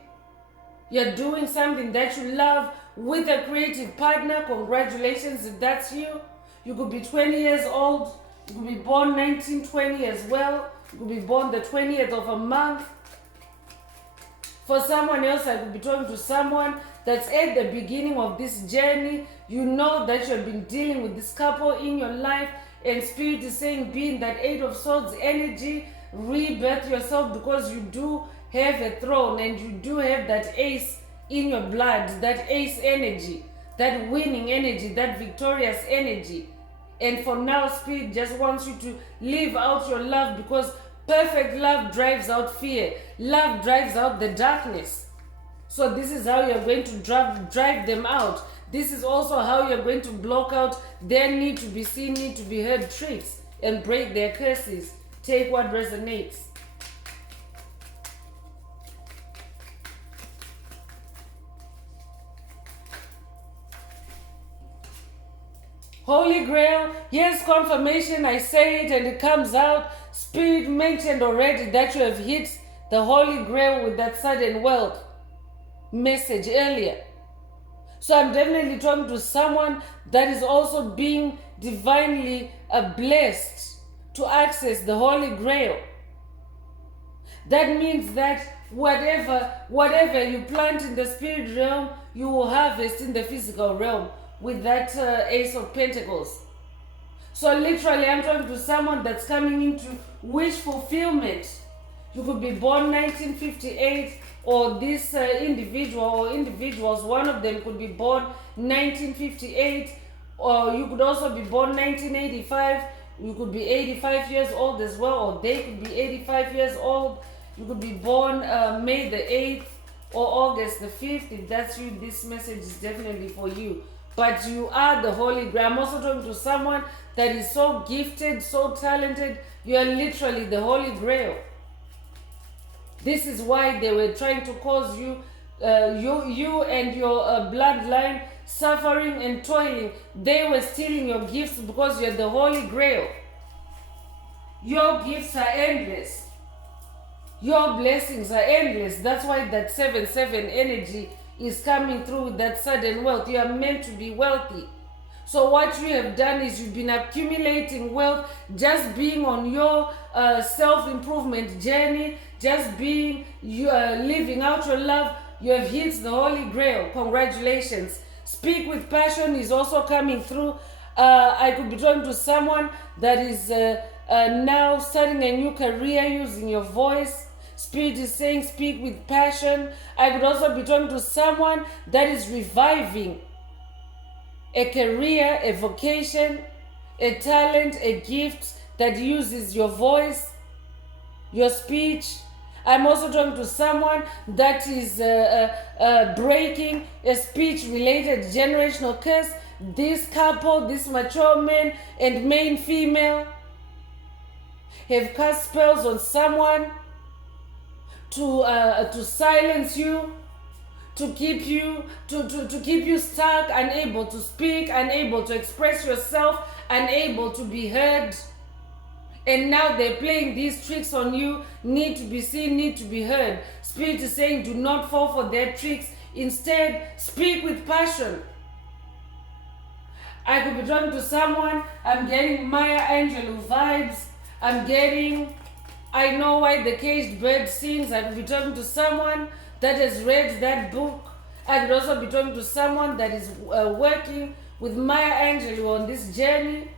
You're doing something that you love with a creative partner. Congratulations if that's you. You could be 20 years old. You could be born 1920 as well. You could be born the 20th of a month. For someone else, I could be talking to someone that's at the beginning of this journey. You know that you've been dealing with this couple in your life, And Spirit is saying, be in that Eight of Swords energy, rebirth yourself, because you do have a throne and you do have that ace in your blood, that ace energy, that winning energy, that victorious energy. And for now, Spirit just wants you to live out your love, because perfect love drives out fear. Love drives out the darkness. So this is how you're going to drive them out. This is also how you're going to block out their need to be seen, need to be heard tricks, and break their curses. Take what resonates. Holy Grail, here's confirmation. I say it and it comes out. Spirit mentioned already that you have hit the Holy Grail with that sudden wealth message earlier. So I'm definitely talking to someone that is also being divinely blessed to access the Holy Grail. That means that whatever you plant in the spirit realm, you will harvest in the physical realm with that Ace of Pentacles. So literally, I'm talking to someone that's coming into wish fulfillment. You could be born 1958, or this individual or individuals, one of them could be born 1958, or you could also be born 1985. You could be 85 years old as well, or they could be 85 years old. You could be born May the 8th or August the 5th. If that's you, this message is definitely for you. But you are the Holy Grail. I'm also talking to someone that is so gifted, so talented. You are literally the Holy Grail. This is why they were trying to cause you and your bloodline suffering and toiling. They were stealing your gifts because you're the Holy Grail. Your gifts are endless. Your blessings are endless. That's why that 7-7 energy is coming through with that sudden wealth. You are meant to be wealthy. So what you have done is you've been accumulating wealth, just being on your self-improvement journey, just being living out your love. You have hit the Holy Grail. Congratulations. Speak with passion is also coming through. I could be talking to someone that is now starting a new career using your voice. Spirit is saying speak with passion. I could also be talking to someone that is reviving a career, a vocation, a talent, a gift that uses your voice, your speech. I'm also talking to someone that is breaking a speech-related generational curse. This couple, this mature man and main female, have cast spells on someone to silence you, to keep you stuck, unable to speak, unable to express yourself, unable to be heard. And now they're playing these tricks on you. Need to be seen, need to be heard. Spirit is saying do not fall for their tricks. Instead, speak with passion. I could be talking to someone. I'm getting Maya Angelou vibes. I'm getting I Know Why the Caged Bird Sings. I could be talking to someone that has read that book. I could also be talking to someone that is working with Maya Angelou on this journey.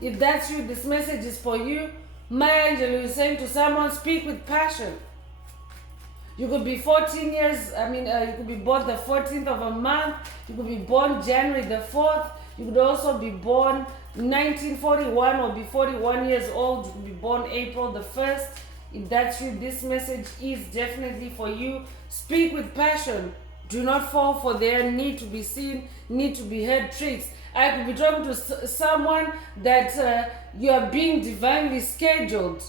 If that's you, this message is for you. Maya Angelou is saying to someone, speak with passion. You could be 14 years, you could be born the 14th of a month. You could be born January the 4th. You could also be born 1941 or be 41 years old. You could be born April the 1st. If that's you, this message is definitely for you. Speak with passion. Do not fall for their need to be seen, need to be heard tricks. I could be talking to someone that you are being divinely scheduled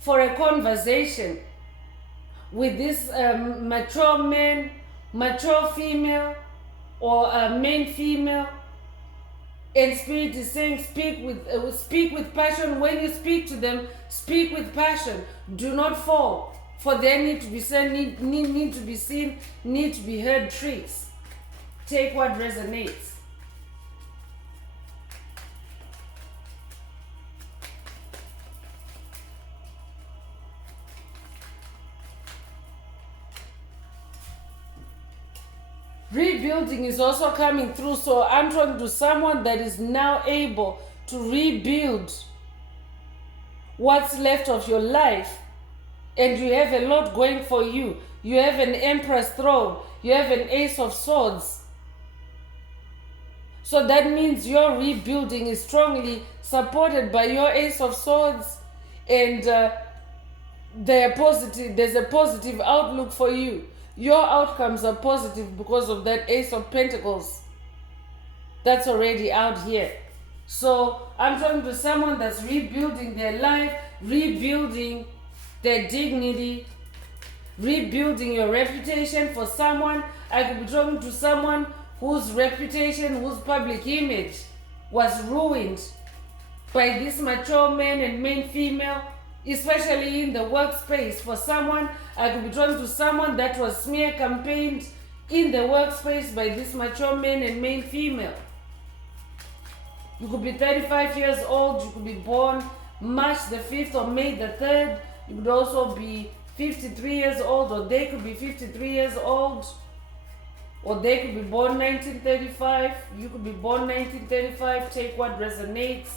for a conversation with this mature man, mature female, or main female. And Spirit is saying speak with passion. When you speak to them, speak with passion. Do not fall for their need to be seen, need to be seen, need to be heard tricks. Take what resonates. Rebuilding is also coming through. So I'm talking to someone that is now able to rebuild what's left of your life, and you have a lot going for you. You have an Empress throne. You have an Ace of Swords. So that means your rebuilding is strongly supported by your Ace of Swords, and there's a positive outlook for you. Your outcomes are positive because of that Ace of Pentacles that's already out here. So I'm talking to someone that's rebuilding their life, rebuilding their dignity, rebuilding your reputation. For someone, I could be talking to someone whose reputation, whose public image was ruined by this mature man and main female, especially in the workspace. For someone, I could be talking to someone that was smear campaigned in the workspace by this mature man and main female. You could be 35 years old, you could be born March the 5th or May the 3rd. You could also be 53 years old, or they could be 53 years old, or they could be born 1935. You could be born 1935. Take what resonates.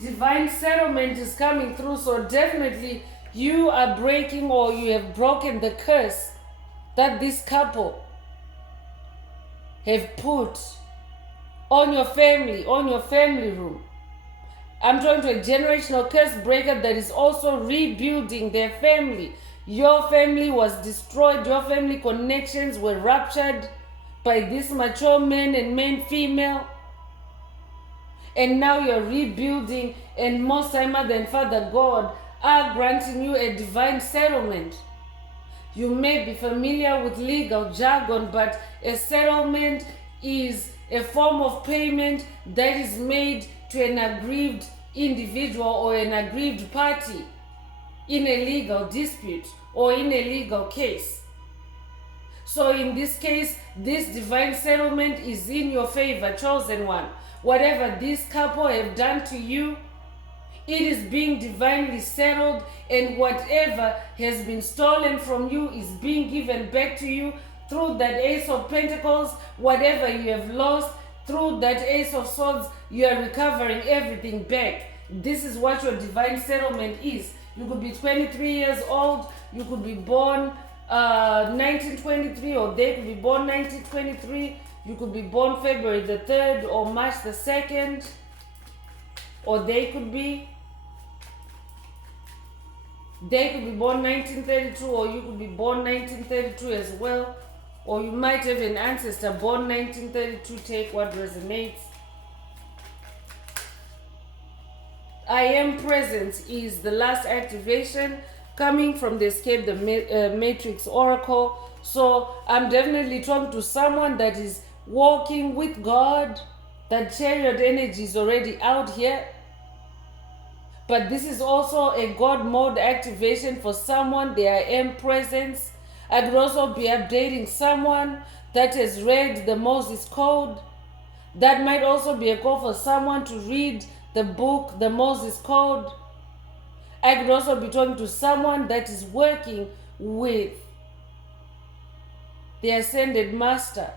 Divine settlement is coming through, so definitely you are breaking, or you have broken the curse that this couple have put on your family room. I'm talking to a generational curse breaker that is also rebuilding their family. Your family was destroyed. Your family connections were ruptured by this mature man and main female. And now you're rebuilding, and Most High Mother and Father God are granting you a divine settlement. You may be familiar with legal jargon, but a settlement is a form of payment that is made to an aggrieved individual or an aggrieved party in a legal dispute or in a legal case. So in this case, this divine settlement is in your favor, chosen one. Whatever this couple have done to you, it is being divinely settled, and whatever has been stolen from you is being given back to you through that Ace of Pentacles. Whatever you have lost, through that Ace of Swords, you are recovering everything back. This is what your divine settlement is. You could be 23 years old, you could be born 1923, or they could be born 1923. You could be born February the 3rd or March the 2nd, or they could be born 1932, or you could be born 1932 as well, or you might have an ancestor born 1932. Take what resonates. I Am Present is the last activation coming from the Escape the Matrix Oracle. So I'm definitely talking to someone that is walking with God. That Chariot energy is already out here. But this is also a God mode activation for someone. They are in presence. I could also be updating someone that has read the Moses Code. That might also be a call for someone to read the book, the Moses Code. I could also be talking to someone that is working with the Ascended Master,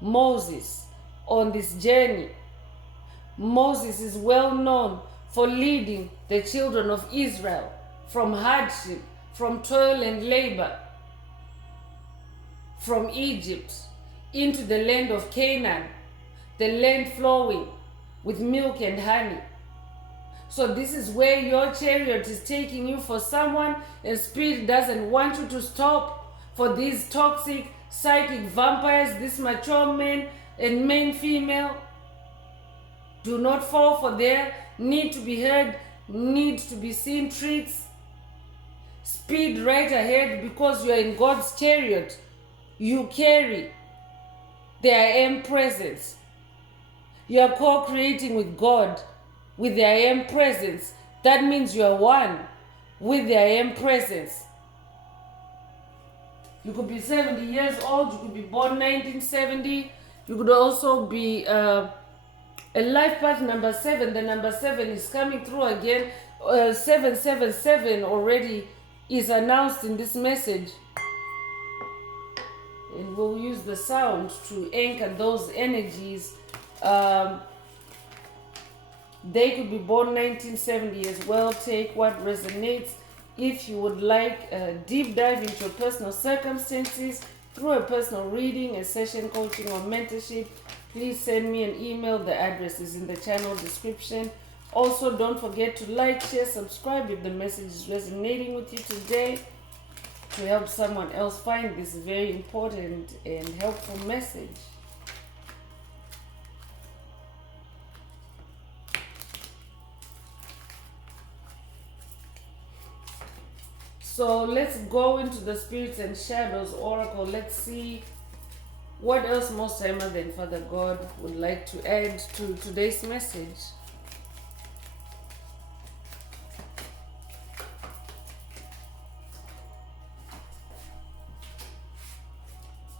Moses, on this journey. Moses is well known for leading the children of Israel from hardship, from toil and labor, from Egypt into the land of Canaan, the land flowing with milk and honey. So this is where your chariot is taking you for someone, and Spirit doesn't want you to stop for these toxic psychic vampires, this mature man and main female. Do not fall for their need to be heard, need to be seen tricks. Speed right ahead, because you are in God's chariot. You carry their I Am presence. You are co-creating with God, with the I Am presence. That means you are one with the I Am presence. You could be 70 years old, you could be born 1970. You could also be a life path number 7. The number 7 is coming through again. 777 already is announced in this message. and we'll use the sound to anchor those energies. They could be born 1970 as well. Take what resonates. If you would like a deep dive into your personal circumstances through a personal reading, a session coaching, or mentorship, please send me an email. The address is in the channel description. Also, don't forget to like, share, subscribe if the message is resonating with you today, to help someone else find this very important and helpful message. So let's go into the Spirits and Shadows Oracle. Let's see what else Most High Mother and Father God would like to add to today's message.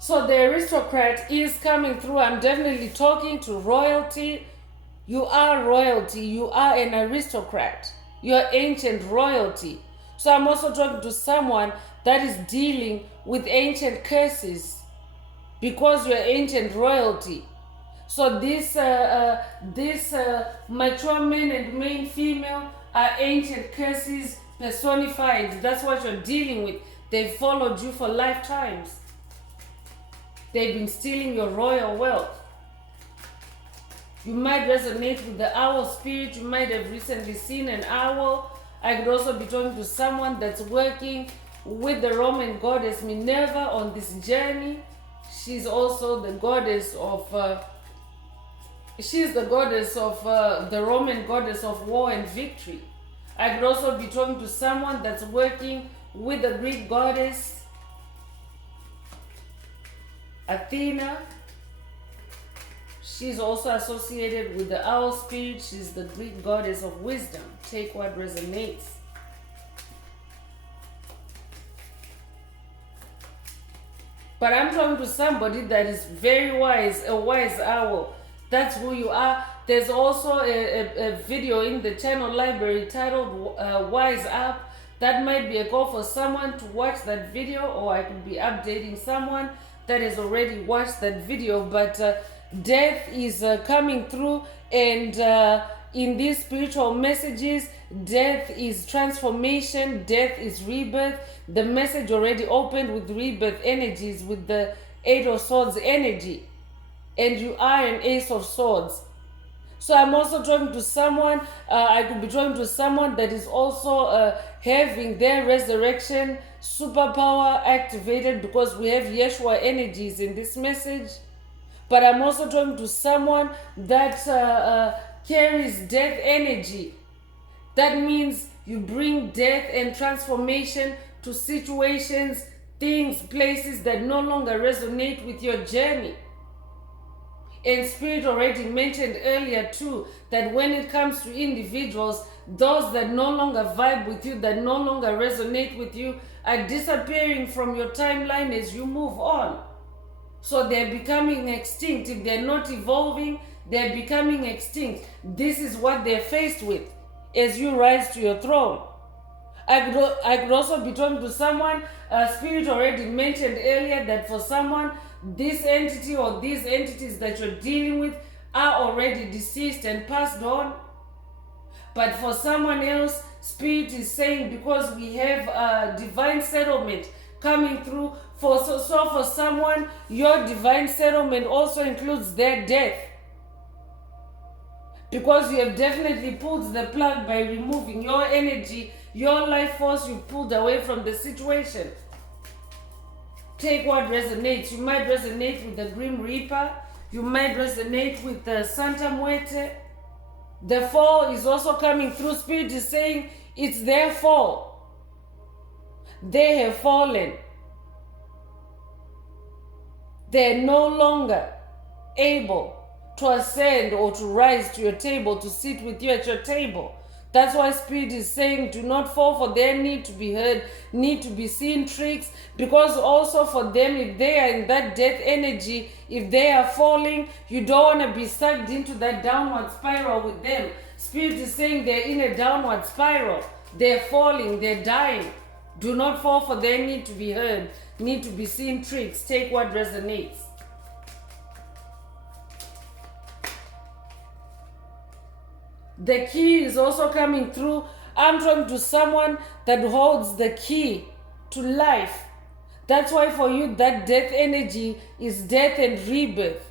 So the aristocrat is coming through. I'm definitely talking to royalty. You are royalty. You are an aristocrat. You are ancient royalty. So I'm also talking to someone that is dealing with ancient curses, because you're ancient royalty. So this mature man and main female are ancient curses personified. That's what you're dealing with. They've followed you for lifetimes. They've been stealing your royal wealth. You might resonate with the owl spirit. You might have recently seen an owl. I could also be talking to someone that's working with the Roman goddess Minerva on this journey. She's also the goddess of, the Roman goddess of war and victory. I could also be talking to someone that's working with the Greek goddess Athena. She's also associated with the owl spirit. She's the Greek goddess of wisdom. Take what resonates. But I'm talking to somebody that is very wise, a wise owl. That's who you are. There's also a video in the channel library titled Wise Up. That might be a call for someone to watch that video, or I could be updating someone that has already watched that video. But death is coming through, and in these spiritual messages, death is transformation, death is rebirth. The message already opened with rebirth energies, with the Eight of Swords energy, and you are an Ace of Swords. So I'm also talking to someone, I could be talking to someone that is also having their resurrection superpower activated, because we have Yeshua energies in this message. But I'm also talking to someone that carries death energy. That means you bring death and transformation to situations, things, places that no longer resonate with your journey. And Spirit already mentioned earlier too, that when it comes to individuals, those that no longer vibe with you, that no longer resonate with you, are disappearing from your timeline as you move on. So they're becoming extinct. If they're not evolving, they're becoming extinct. This is what they're faced with as you rise to your throne. I could also be talking to someone, Spirit already mentioned earlier that for someone, this entity or these entities that you're dealing with are already deceased and passed on. But for someone else, Spirit is saying, because we have divine settlement coming through, so for someone, your divine settlement also includes their death. Because you have definitely pulled the plug by removing your energy, your life force, you pulled away from the situation. Take what resonates. You might resonate with the Grim Reaper. You might resonate with the Santa Muerte. The fall is also coming through. Spirit is saying it's their fall. They have fallen. They're no longer able to ascend or to rise to your table, to sit with you at your table. That's why Spirit is saying, do not fall for their need to be heard, need to be seen tricks. Because also for them, if they are in that death energy, if they are falling, you don't want to be sucked into that downward spiral with them. Spirit is saying they're in a downward spiral. They're falling, they're dying. Do not fall for their need to be heard. need to be seen tricks. Take what resonates. The key is also coming through. I'm talking to someone that holds the key to life. That's why for you that death energy is death and rebirth.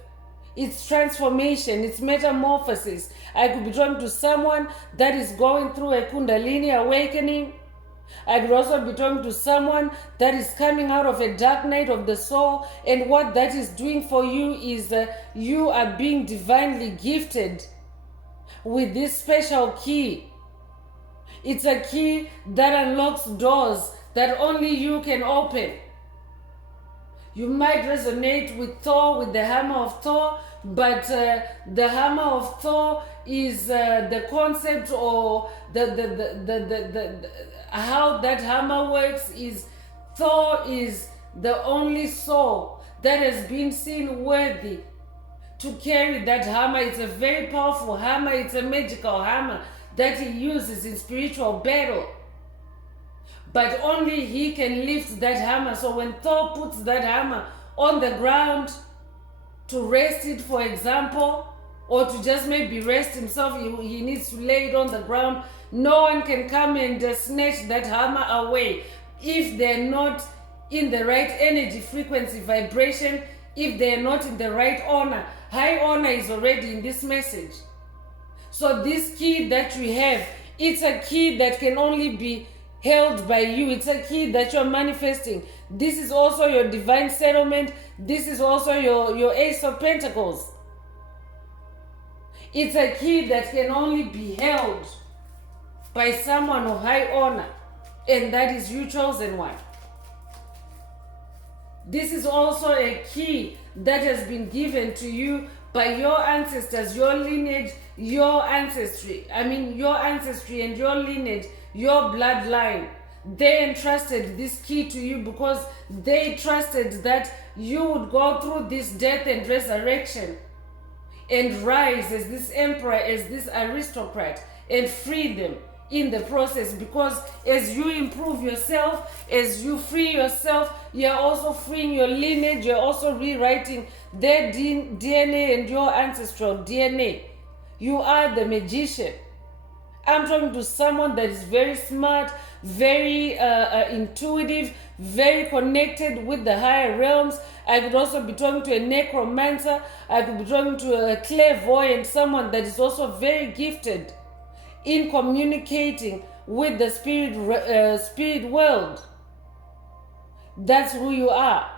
It's transformation, it's metamorphosis. I could be talking to someone that is going through a Kundalini awakening. I could also be talking to someone that is coming out of a dark night of the soul, and what that is doing for you is you are being divinely gifted with this special key. It's a key that unlocks doors that only you can open. You might resonate with Thor, with the hammer of Thor, but the hammer of Thor is the concept, or the how that hammer works is Thor is the only soul that has been seen worthy to carry that hammer. It's a very powerful hammer. It's a magical hammer that he uses in spiritual battle. But only he can lift that hammer. So when Thor puts that hammer on the ground to rest it, for example, or to just maybe rest himself, he needs to lay it on the ground. No one can come and snatch that hammer away if they're not in the right energy, frequency, vibration, if they're not in the right honor. High honor is already in this message. So this key that you have, it's a key that can only be held by you. It's a key that you're manifesting. This is also your divine settlement. This is also your Ace of Pentacles. It's a key that can only be held by someone of high honor, and that is you, chosen one. This is also a key that has been given to you by your ancestors, your lineage, your ancestry. Your ancestry and your lineage, your bloodline. They entrusted this key to you because they trusted that you would go through this death and resurrection and rise as this emperor, as this aristocrat, and free them in the process. Because as you improve yourself, as you free yourself, you're also freeing your lineage. You're also rewriting their DNA and your ancestral DNA. You are the magician. I'm talking to someone that is very smart, very intuitive, very connected with the higher realms. I could also be talking to a necromancer. I could be talking to a clairvoyant, someone that is also very gifted in communicating with the spirit world. That's who you are.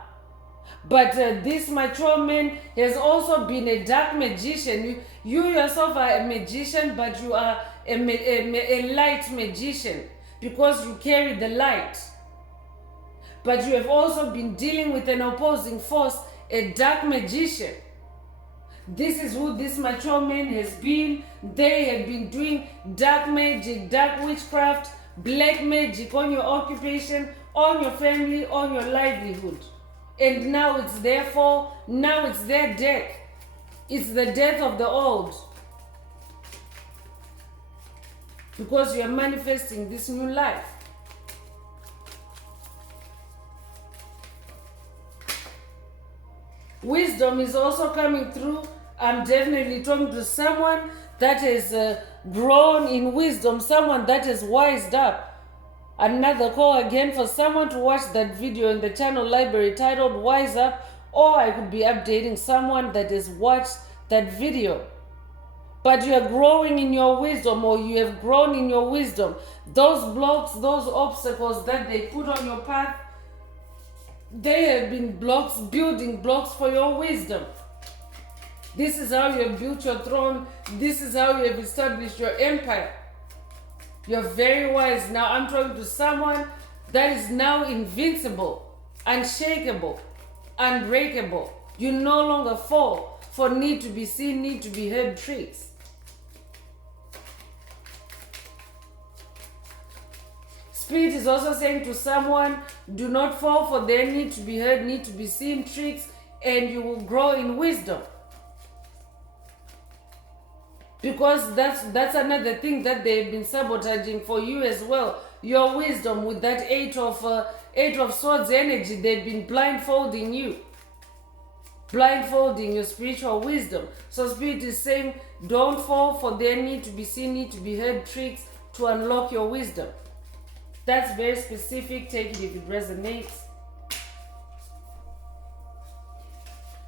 But this mature man has also been a dark magician. You yourself are a magician, but you are a light magician because you carry the light. But you have also been dealing with an opposing force, a dark magician. This is who this mature man has been. They have been doing dark magic, dark witchcraft, black magic on your occupation, on your family, on your livelihood. And now it's their fall. Now it's their death. It's the death of the old. Because you are manifesting this new life. Wisdom is also coming through. I'm definitely talking to someone that has grown in wisdom, someone that has wised up. Another call again for someone to watch that video in the channel library titled Wise Up, or I could be updating someone that has watched that video. But you are growing in your wisdom, or you have grown in your wisdom. Those blocks, those obstacles that they put on your path, they have been blocks, building blocks for your wisdom. This is how you have built your throne. This is how you have established your empire. You're very wise. Now I'm talking to someone that is now invincible, unshakable, unbreakable. You no longer fall for need to be seen, need to be heard tricks. Spirit is also saying to someone, do not fall for their need to be heard, need to be seen tricks, and you will grow in wisdom. Because that's another thing that they've been sabotaging for you as well. Your wisdom with that eight of Eight of Swords energy, they've been blindfolding you. Blindfolding your spiritual wisdom. So Spirit is saying, don't fall for their need to be seen, need to be heard tricks to unlock your wisdom. That's very specific. Take it if it resonates.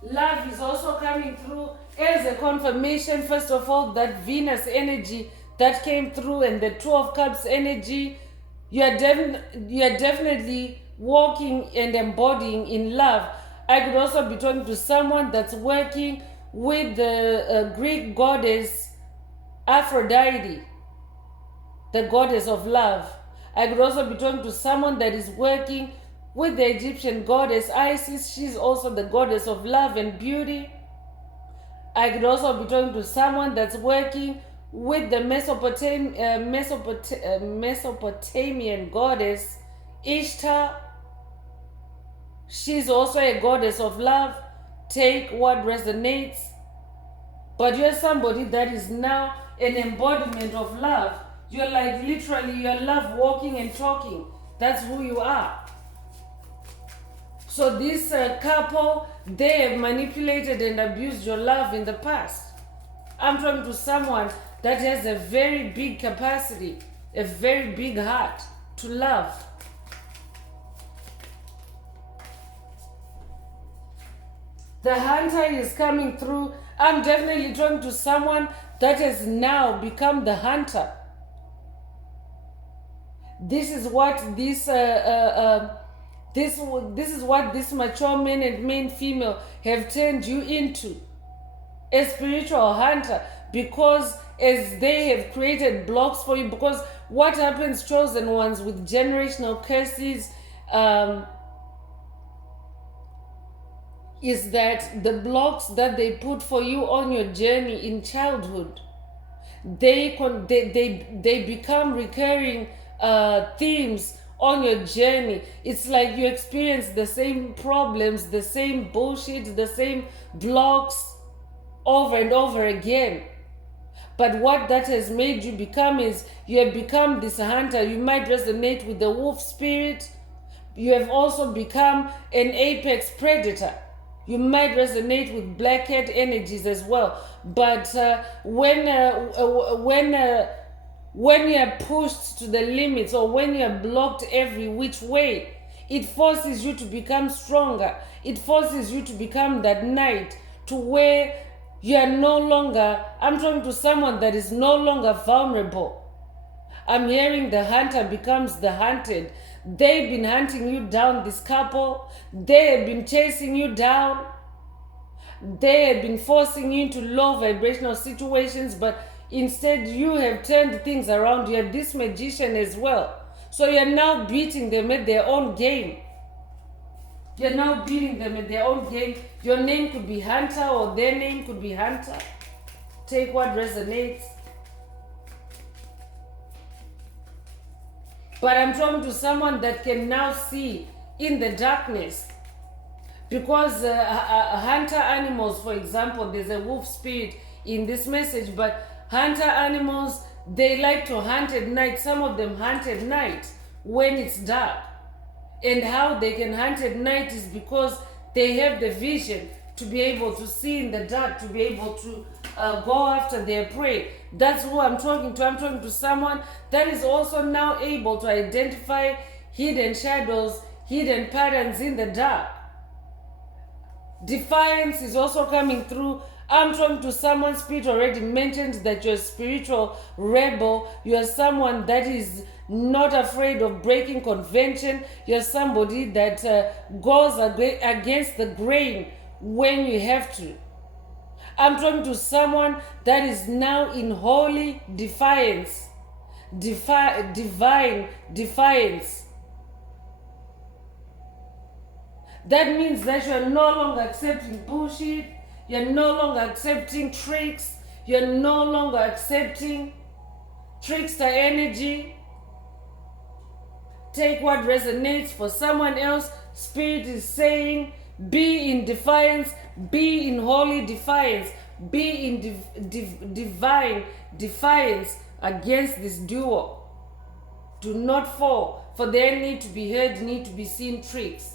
Love is also coming through as a confirmation, first of all, that Venus energy that came through and the Two of Cups energy. You are definitely walking and embodying in love. I could also be talking to someone that's working with the Greek goddess Aphrodite, the goddess of love. I could also be talking to someone that is working with the Egyptian goddess Isis. She's also the goddess of love and beauty. I could also be talking to someone that's working with the Mesopotamian goddess Ishtar. She's also a goddess of love. Take what resonates. But you're somebody that is now an embodiment of love. You're like literally, you're love walking and talking. That's who you are. So this couple, they have manipulated and abused your love in the past. I'm talking to someone that has a very big capacity, a very big heart to love. The hunter is coming through. I'm definitely talking to someone that has now become the hunter. This is what this is what this mature man and main female have turned you into, a spiritual hunter, because as they have created blocks for you. Because what happens, chosen ones, with generational curses, is that the blocks that they put for you on your journey in childhood, they become recurring themes on your journey. It's like you experience the same problems, the same bullshit, the same blocks over and over again. But what that has made you become is you have become this hunter. You might resonate with the wolf spirit. You have also become an apex predator. You might resonate with black cat energies as well. But when you are pushed to the limits, or when you are blocked every which way, it forces you to become stronger. It forces you to become that knight, to where you are no longer, I'm talking to someone that is no longer vulnerable. I'm hearing the hunter becomes the hunted. They've been hunting you down, this couple. They have been chasing you down. They have been forcing you into low vibrational situations, but instead you have turned things around. You're this magician as well. So you're now beating them at their own game. You're now beating them at their own game. Your name could be Hunter, or their name could be Hunter. Take what resonates. But I'm talking to someone that can now see in the darkness. Because hunter animals, for example, there's a wolf spirit in this message, but hunter animals, they like to hunt at night. Some of them hunt at night when it's dark. And how they can hunt at night is because they have the vision to be able to see in the dark, to be able to go after their prey. That's who I'm talking to. I'm talking to someone that is also now able to identify hidden shadows, hidden patterns in the dark. Defiance is also coming through. I'm talking to someone, Spirit already mentioned that you're a spiritual rebel. You're someone that is not afraid of breaking convention. You're somebody that goes against the grain when you have to. I'm talking to someone that is now in holy defiance. Divine defiance. That means that you're no longer accepting bullshit. You're no longer accepting tricks. You're no longer accepting trickster energy. Take what resonates for someone else. Spirit is saying, be in defiance, be in holy defiance, be in divine defiance against this duo. Do not fall for their need to be heard, need to be seen tricks.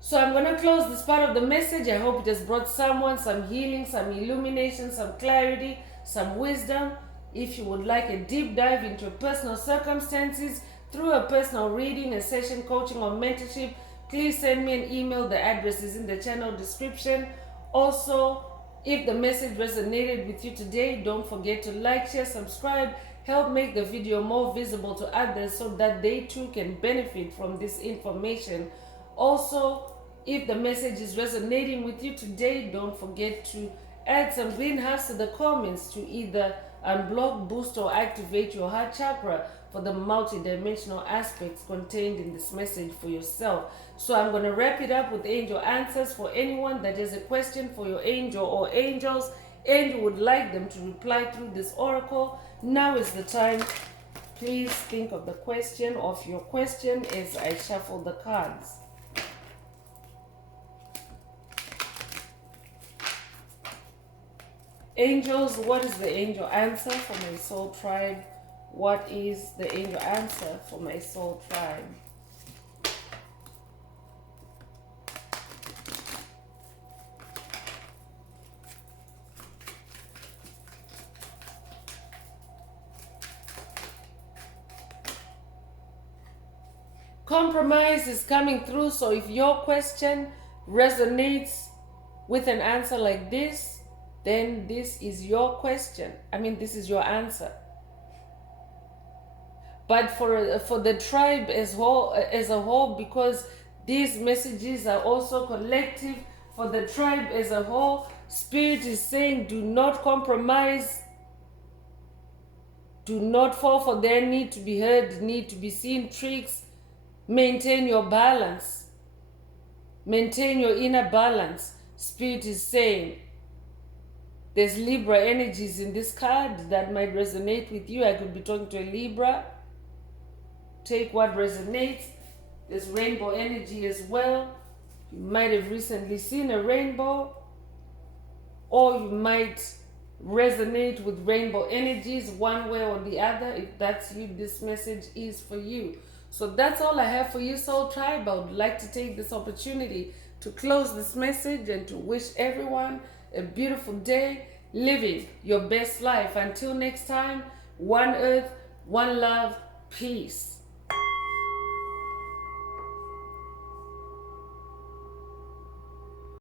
So I'm going to close this part of the message. I hope it has brought someone some healing, some illumination, some clarity, some wisdom. If you would like a deep dive into your personal circumstances through a personal reading, a session coaching or mentorship, please send me an email. The address is in the channel description. Also, if the message resonated with you today, don't forget to like, share, subscribe. Help make the video more visible to others so that they too can benefit from this information. Also, if the message is resonating with you today, don't forget to add some green hearts to the comments to either unblock, boost, or activate your heart chakra for the multi-dimensional aspects contained in this message for yourself. So I'm going to wrap it up with angel answers for anyone that has a question for your angel or angels and you would like them to reply through this oracle. Now is the time. Please think of the question, of your question, as I shuffle the cards. Angels, what is the angel answer for my soul tribe? What is the angel answer for my soul tribe? Compromise is coming through, so if your question resonates with an answer like this, then this is your question. This is your answer. But for the tribe as a whole, because these messages are also collective, for the tribe as a whole, Spirit is saying, do not compromise. Do not fall for their need to be heard, need to be seen tricks. Maintain your balance. Maintain your inner balance. Spirit is saying, there's Libra energies in this card that might resonate with you. I could be talking to a Libra. Take what resonates. There's rainbow energy as well. You might have recently seen a rainbow, or you might resonate with rainbow energies one way or the other. If that's you, this message is for you. So that's all I have for you, Soul Tribe. I would like to take this opportunity to close this message and to wish everyone a beautiful day, living your best life. Until next time, one earth, one love, peace.